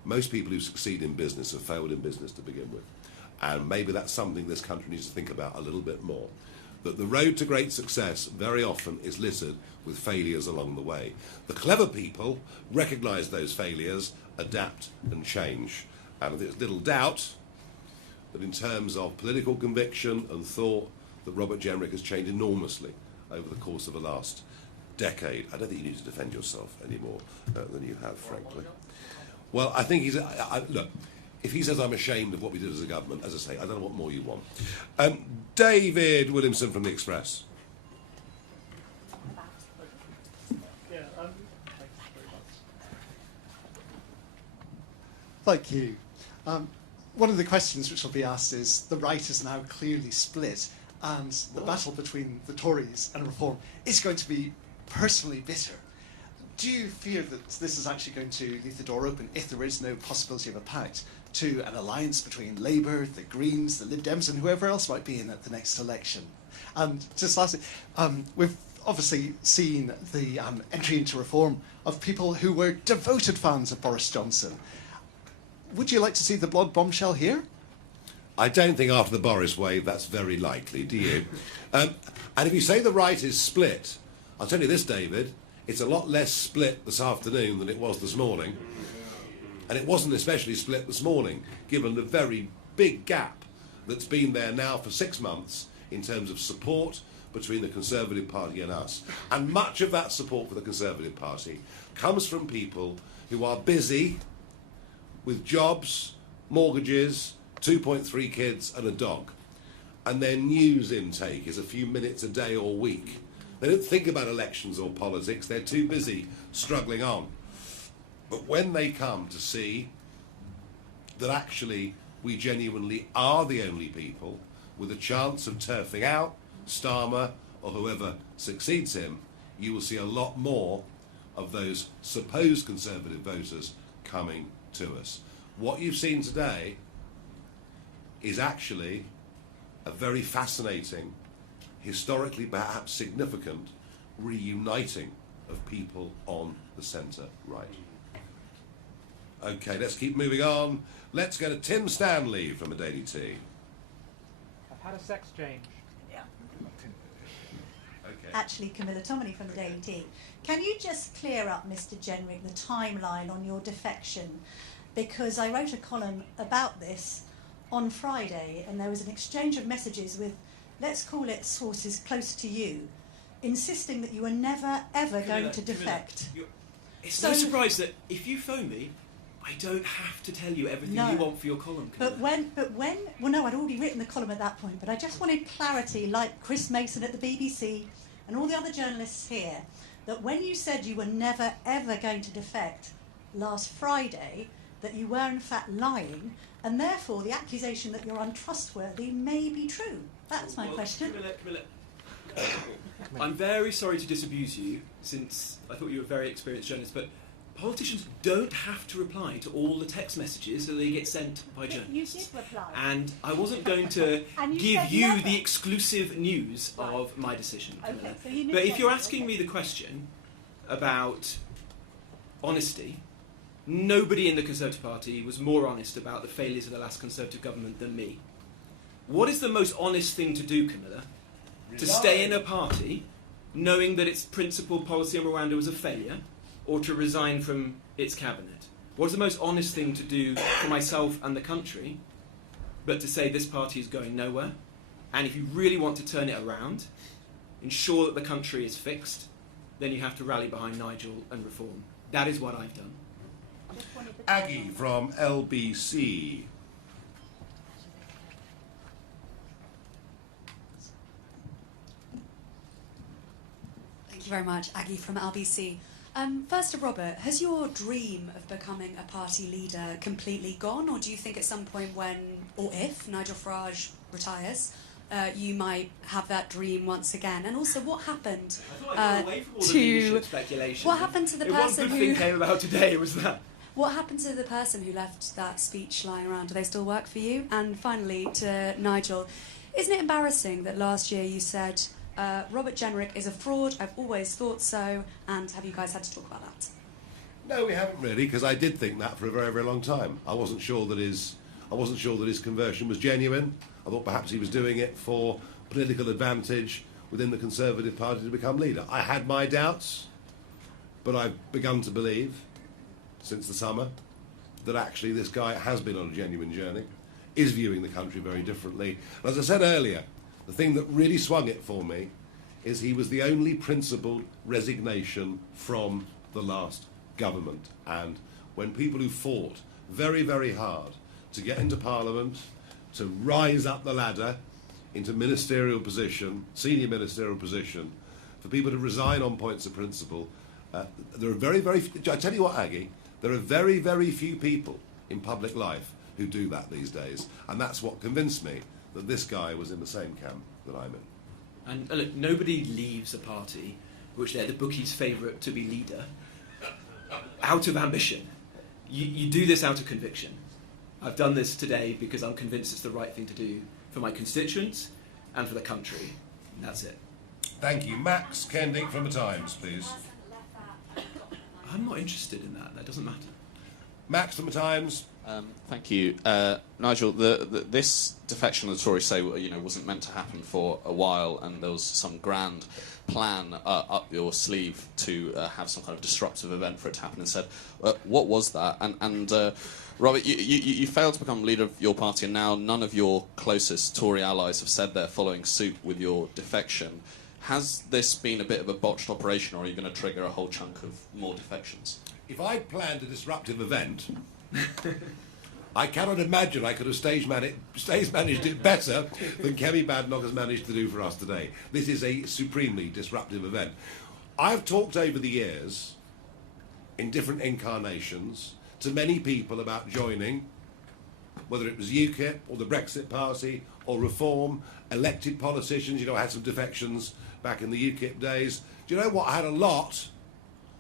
Most people who succeed in business have failed in business to begin with. And maybe that's something this country needs to think about a little bit more. That the road to great success very often is littered with failures along the way. The clever people recognise those failures, adapt and change. And there's little doubt that in terms of political conviction and thought, that Robert Jenrick has changed enormously over the course of the last decade. I don't think you need to defend yourself any more than you have, frankly. Well, I think he's... look, if he says I'm ashamed of what we did as a government, as I say, I don't know what more you want. David Williamson from The Express. Thank you. One of the questions which will be asked is, the right is now clearly split, and the battle between the Tories and Reform is going to be personally bitter. Do you fear that this is actually going to leave the door open, if there is no possibility of a pact, to an alliance between Labour, the Greens, the Lib Dems, and whoever else might be in at the next election? And just lastly, we've obviously seen the entry into Reform of people who were devoted fans of Boris Johnson. Would you like to see the blood bombshell here? I don't think after the Boris wave that's very likely, do you? And if you say the right is split, I'll tell you this, David, it's a lot less split this afternoon than it was this morning. And it wasn't especially split this morning, given the very big gap that's been there now for 6 months in terms of support between the Conservative Party and us. And much of that support for the Conservative Party comes from people who are busy with jobs, mortgages, 2.3 kids and a dog. And their news intake is a few minutes a day or week. They don't think about elections or politics, they're too busy struggling on. But when they come to see that actually we genuinely are the only people with a chance of turfing out Starmer or whoever succeeds him, you will see a lot more of those supposed Conservative voters coming to us. What you've seen today is actually a very fascinating, historically perhaps significant, reuniting of people on the centre right. Okay, let's keep moving on. Let's go to Tim Stanley from A Daily Tea. I've had a sex change. Yeah. Okay. Actually, Camilla Tominey from the Daily Tea. Can you just clear up, Mr. Jenrick, the timeline on your defection? Because I wrote a column about this on Friday, and there was an exchange of messages with, let's call it sources close to you, insisting that you were never, ever going to defect. It's no surprise that if you phone me, I don't have to tell you everything you want for your column. But when, well, no, I'd already written the column at that point, but I just wanted clarity, like Chris Mason at the BBC and all the other journalists here, that when you said you were never, ever going to defect last Friday, that you were in fact lying, and therefore the accusation that you're untrustworthy may be true. That's my question. Camilla, I'm very sorry to disabuse you, since I thought you were a very experienced journalist, but politicians don't have to reply to all the text messages that they get sent by journalists. You did reply. And I wasn't going to give you the exclusive news of my decision. Okay, so you but if you're asking me the question about honesty, nobody in the Conservative Party was more honest about the failures of the last Conservative government than me. What is the most honest thing to do, Camilla? To stay in a party knowing that its principal policy on Rwanda was a failure, or to resign from its cabinet? What is the most honest thing to do for myself and the country but to say this party is going nowhere? And if you really want to turn it around, ensure that the country is fixed, then you have to rally behind Nigel and Reform. That is what I've done. Aggie from LBC. Thank you very much, Aggie from LBC. First to Robert, has your dream of becoming a party leader completely gone, or do you think at some point when, or if, Nigel Farage retires, you might have that dream once again? And also, what happened to speculation? What happened to the person one good who thing came about today? It was that. What happened to the person who left that speech lying around? Do they still work for you? And finally, to Nigel, isn't it embarrassing that last year you said Robert Jenrick is a fraud? I've always thought so. And have you guys had to talk about that? No, we haven't really, because I did think that for a very, very long time. I wasn't sure that his conversion was genuine. I thought perhaps he was doing it for political advantage within the Conservative Party to become leader. I had my doubts, but I've begun to believe since the summer that actually this guy has been on a genuine journey, is viewing the country very differently. And as I said earlier, the thing that really swung it for me is he was the only principled resignation from the last government. And when people who fought very, very hard to get into Parliament, to rise up the ladder into ministerial position, senior ministerial position, for people to resign on points of principle, there are very, very few, I tell you what, Aggie, there are very, very few people in public life who do that these days. And that's what convinced me that this guy was in the same camp. that I'm in. And look, nobody leaves a party which they're the bookies' favourite to be leader out of ambition. You do this out of conviction. I've done this today because I'm convinced it's the right thing to do for my constituents and for the country. And that's it. Thank you. Max Kendick from The Times, please. I'm not interested in that. That doesn't matter. Max from The Times. Thank you, Nigel. This defection, the Tories say, wasn't meant to happen for a while, and there was some grand plan up your sleeve to have some kind of disruptive event for it to happen. Instead, what was that? And Robert, you failed to become leader of your party, and now none of your closest Tory allies have said they're following suit with your defection. Has this been a bit of a botched operation, or are you going to trigger a whole chunk of more defections? If I'd planned a disruptive event, I cannot imagine I could have stage managed it better than Kemi Badenoch has managed to do for us today. This is a supremely disruptive event. I've talked over the years, in different incarnations, to many people about joining, whether it was UKIP or the Brexit Party or Reform, elected politicians. I had some defections back in the UKIP days. Do you know what? I had a lot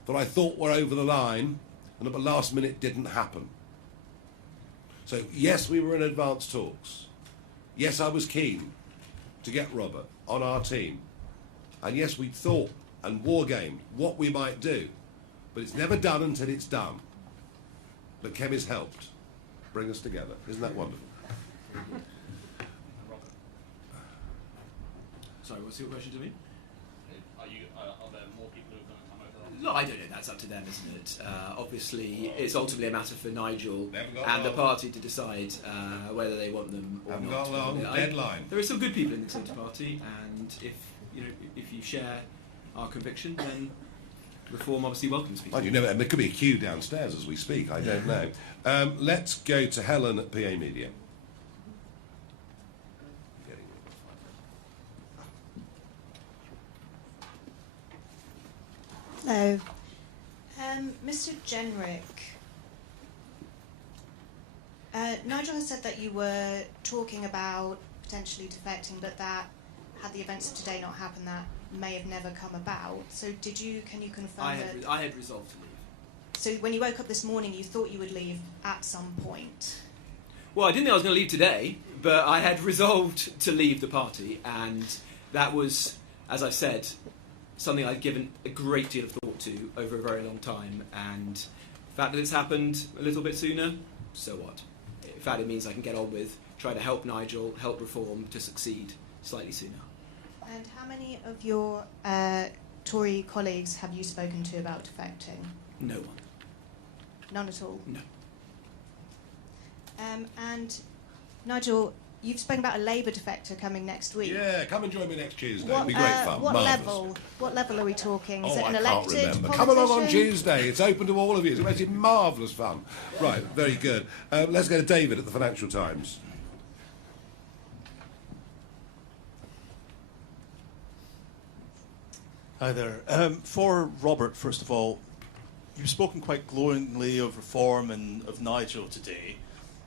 that I thought were over the line and at the last minute didn't happen. So yes, we were in advanced talks. Yes, I was keen to get Robert on our team. And yes, we thought and wargamed what we might do. But it's never done until it's done. But Kemi's helped bring us together. Isn't that wonderful? Sorry, what's your question to me? Are there more people who are going to come over? No, I don't know. That's up to them, isn't it? Obviously, it's ultimately a matter for Nigel and the party to decide whether they want them or not. Got a long deadline. There are some good people in the Conservative Party, and if you share our conviction, then Reform obviously welcomes people. And there could be a queue downstairs as we speak. I don't know. Let's go to Helen at PA Media. Hello. Mr. Jenrick, Nigel has said that you were talking about potentially defecting, but that had the events of today not happened, that may have never come about. So can you confirm that... I had resolved to leave. So when you woke up this morning, you thought you would leave at some point? Well, I didn't think I was going to leave today, but I had resolved to leave the party, and that was, as I said, something I'd given a great deal of thought to over a very long time, and the fact that it's happened a little bit sooner, so what? In fact, it means I can get on with trying to help Nigel, help Reform to succeed slightly sooner. And how many of your Tory colleagues have you spoken to about defecting? No one. None at all? No. And Nigel, you've spoken about a Labour defector coming next week. Yeah, come and join me next Tuesday. It'll be great fun. What Marvellous. level are we talking? Is it an I can't elected remember. politician? Come along on Tuesday. It's open to all of you. It's marvellous fun. Right, very good. Let's go to David at the Financial Times. Hi there. For Robert, first of all, you've spoken quite glowingly of Reform and of Nigel today,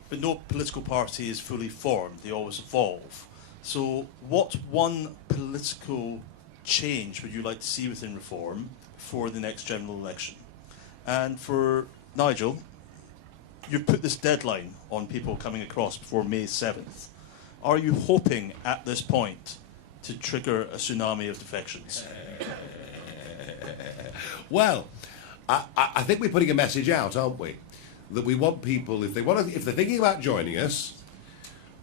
but no political party is fully formed. They always evolve. So what one political change would you like to see within Reform for the next general election? And for Nigel, you've put this deadline on people coming across before May 7th. Are you hoping at this point to trigger a tsunami of defections? Well, I think we're putting a message out, aren't we? That we want people, if they're thinking about joining us,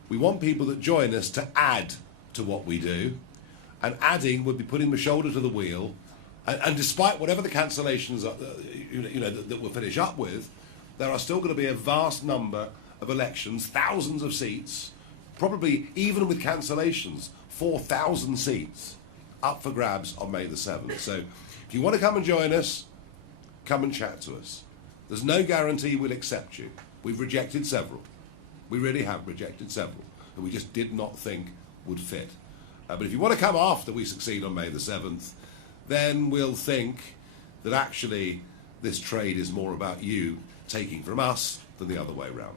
we want people that join us to add to what we do, and adding would be putting the shoulder to the wheel. And despite whatever the cancellations are, that we'll finish up with, there are still going to be a vast number of elections, thousands of seats, probably even with cancellations, 4,000 seats up for grabs on May the 7th. So if you want to come and join us, come and chat to us. There's no guarantee we'll accept you. We've rejected several. We really have rejected several that we just did not think would fit. But if you want to come after we succeed on May the 7th, then we'll think that actually this trade is more about you taking from us than the other way round.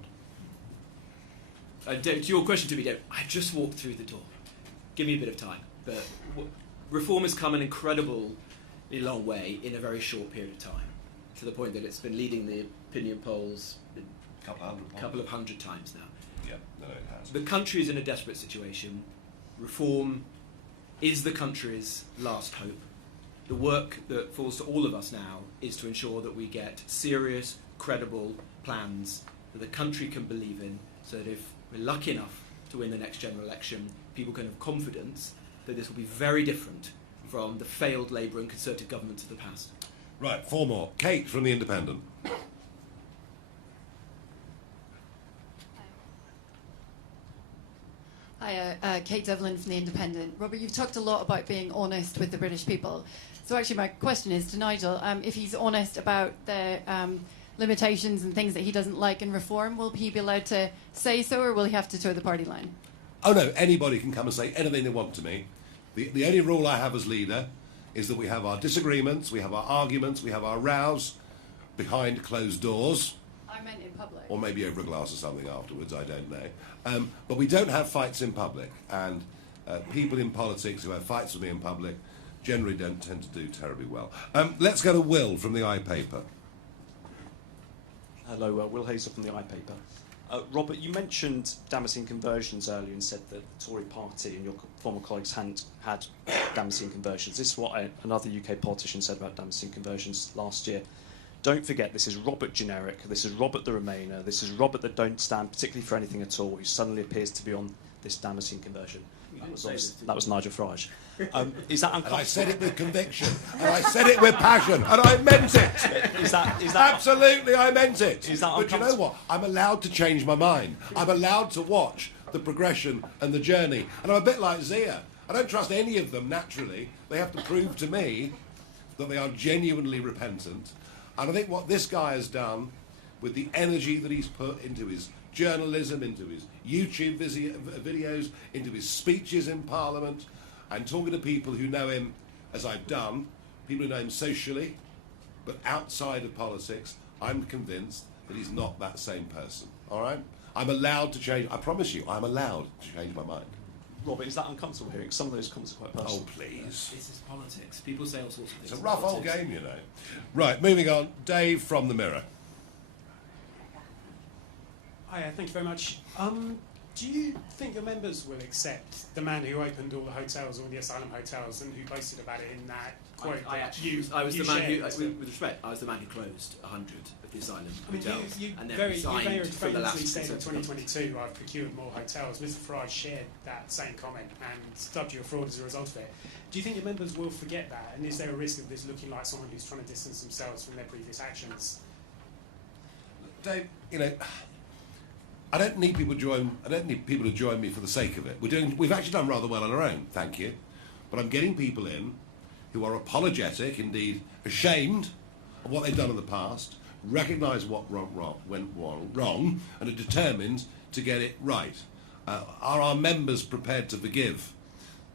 To your question to me, Dave, I've just walked through the door. give me a bit of time. But reform has come an incredibly long way in a very short period of time, to the point that it's been leading the opinion polls a couple of hundred times now. Yeah, no, it has. The country is in a desperate situation. Reform is the country's last hope. The work that falls to all of us now is to ensure that we get serious, credible plans that the country can believe in, so that if we're lucky enough to win the next general election, people can have confidence that this will be very different from the failed Labour and Conservative governments of the past. Right, 4 more. Kate from The Independent. Hi, Kate Devlin from The Independent. Robert, you've talked a lot about being honest with the British people. So actually my question is to Nigel, if he's honest about the limitations and things that he doesn't like in reform, will he be allowed to say so, or will he have to toe the party line? Oh no, anybody can come and say anything they want to me. The only rule I have as leader is that we have our disagreements, we have our arguments, we have our rows behind closed doors. I meant in public. Or maybe over a glass or something afterwards, I don't know. But we don't have fights in public, and people in politics who have fights with me in public generally don't tend to do terribly well. Let's go to Will from the iPaper. Hello, Will Hazel from the iPaper. Robert, you mentioned Damascene conversions earlier and said that the Tory party and your former colleagues hadn't had Damascene conversions. This is what another UK politician said about Damascene conversions last year. Don't forget, this is Robert Jenrick, this is Robert the Remainer, this is Robert that don't stand particularly for anything at all, who suddenly appears to be on this Damascene conversion. That was Nigel Farage. Is that uncomfortable? And I said it with conviction, and I said it with passion, and I meant it. Is that Absolutely, I meant it. Is that but you know what? I'm allowed to change my mind. I'm allowed to watch the progression and the journey. And I'm a bit like Zia. I don't trust any of them naturally. They have to prove to me that they are genuinely repentant. And I think what this guy has done, with the energy that he's put into his journalism, into his YouTube videos, into his speeches in Parliament, and talking to people who know him, as I've done, people who know him socially, but outside of politics, I'm convinced that he's not that same person. All right? I'm allowed to change. I promise you, I'm allowed to change my mind. Robert, is that uncomfortable hearing? Some of those comments are quite personal. Oh, please. This is politics. People say all sorts of things. It's a rough old game, you know. Right, moving on. Dave from The Mirror. Hi, thank you very much. Do you think your members will accept the man who opened all the hotels, all the asylum hotels, and who boasted about it in that quote? I was the man who, with respect, I was the man who closed 100 of the asylum hotels, you and then very resigned from the last famously said in Conservative 2022, I've procured more hotels. Mr Farage shared that same comment and stubbed you a fraud as a result of it. Do you think your members will forget that? And is there a risk of this looking like someone who's trying to distance themselves from their previous actions? Dave, you know, I don't need people to join me for the sake of it. We've actually done rather well on our own, thank you. But I'm getting people in who are apologetic, indeed ashamed of what they've done in the past, recognise what went wrong, and are determined to get it right. Are our members prepared to forgive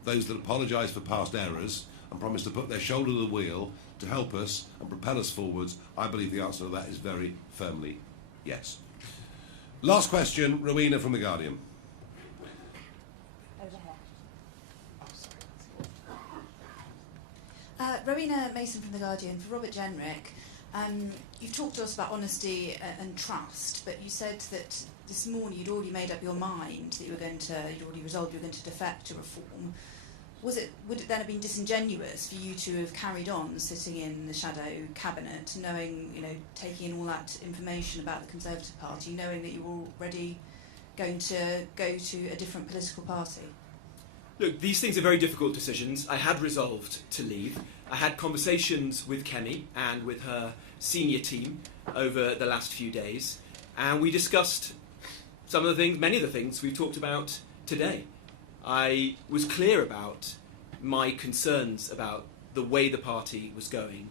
those that apologise for past errors and promise to put their shoulder to the wheel to help us and propel us forwards? I believe the answer to that is very firmly yes. Last question, Rowena from The Guardian. Over here. Rowena Mason from The Guardian. For Robert Jenrick, you've talked to us about honesty and trust, but you said that this morning you'd already made up your mind that you'd already resolved you were going to defect to reform. Would it then have been disingenuous for you to have carried on sitting in the shadow cabinet, knowing, taking in all that information about the Conservative Party, knowing that you were already going to go to a different political party? Look, these things are very difficult decisions. I had resolved to leave. I had conversations with Kemi and with her senior team over the last few days, and we discussed many of the things we've talked about today. I was clear about my concerns about the way the party was going,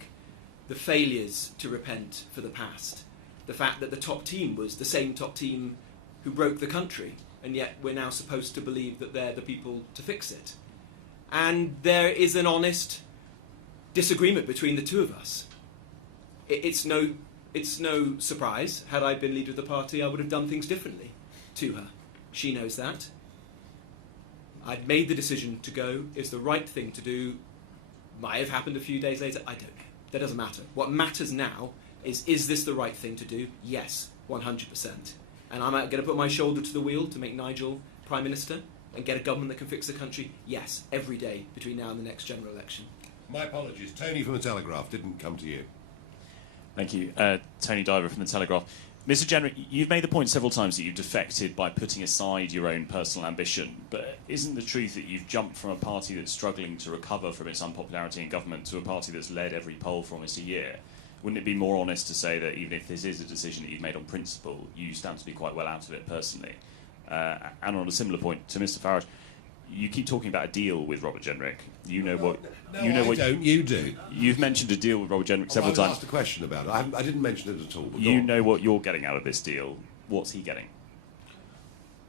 the failures to repent for the past, the fact that the top team was the same top team who broke the country, and yet we're now supposed to believe that they're the people to fix it. And there is an honest disagreement between the two of us. It's no surprise. Had I been leader of the party, I would have done things differently to her. She knows that. I'd made the decision to go. It's the right thing to do. Might have happened a few days later. I don't know. That doesn't matter. What matters now is this the right thing to do? Yes, 100%. And I'm going to put my shoulder to the wheel to make Nigel Prime Minister and get a government that can fix the country? Yes, every day between now and the next general election. My apologies. Tony from The Telegraph didn't come to you. Thank you. Tony Diver from The Telegraph. Mr. Jenrick, you've made the point several times that you've defected by putting aside your own personal ambition, but isn't the truth that you've jumped from a party that's struggling to recover from its unpopularity in government to a party that's led every poll for almost a year? Wouldn't it be more honest to say that even if this is a decision that you've made on principle, you stand to be quite well out of it personally? And on a similar point to Mr. Farage, you keep talking about a deal with Robert Jenrick. You know what? No, I don't. You do. You've mentioned a deal with Robert Jenrick several times. I asked a question about it. I didn't mention it at all. But You know what you're getting out of this deal. What's he getting?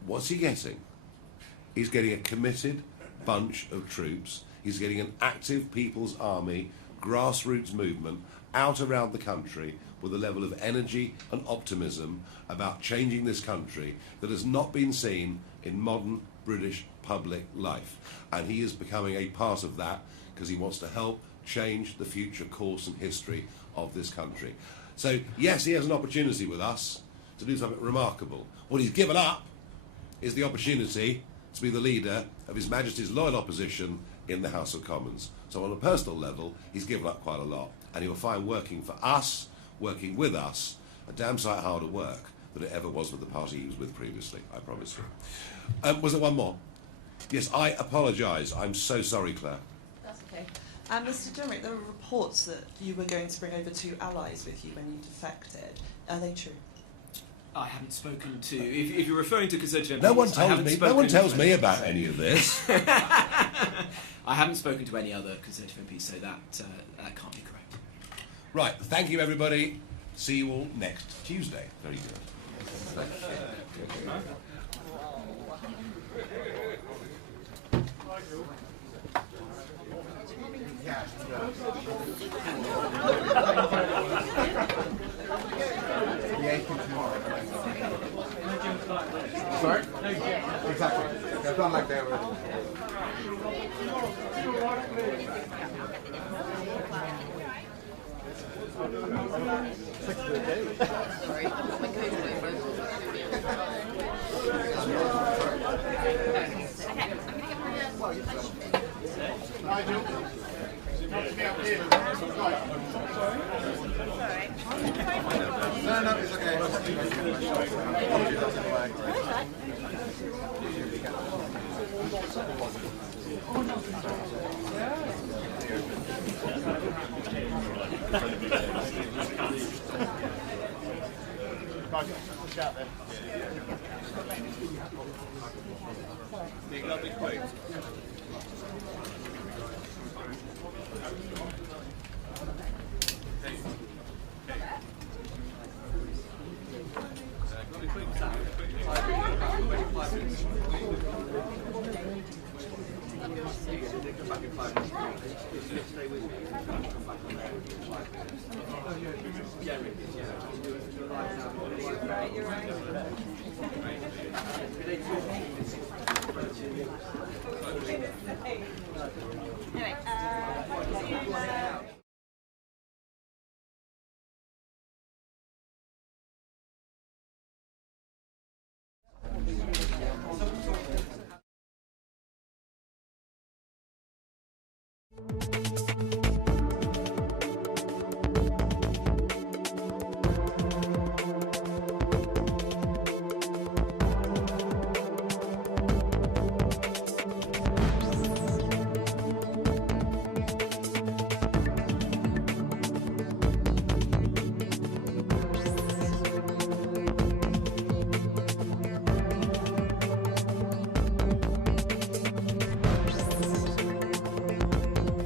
What's he getting? He's getting a committed bunch of troops. He's getting an active People's Army, grassroots movement out around the country with a level of energy and optimism about changing this country that has not been seen in modern British public life. And he is becoming a part of that because he wants to help change the future course and history of this country. So, yes, he has an opportunity with us to do something remarkable. What he's given up is the opportunity to be the leader of His Majesty's loyal opposition in the House of Commons. So on a personal level, he's given up quite a lot. And he'll find working for us, working with us, a damn sight harder work than it ever was with the party he was with previously, I promise you. Was there one more? Yes, I apologise. I'm so sorry, Claire. That's okay. Mr. Jenrick, there were reports that you were going to bring over 2 allies with you when you defected. Are they true? I haven't spoken to... If you're referring to Conservative MPs... No one tells me about any of this. I haven't spoken to any other Conservative MPs, so that can't be correct. Right, thank you, everybody. See you all next Tuesday. Very good. Sorry? Exactly. I've done like that already. No, it's okay. You're right.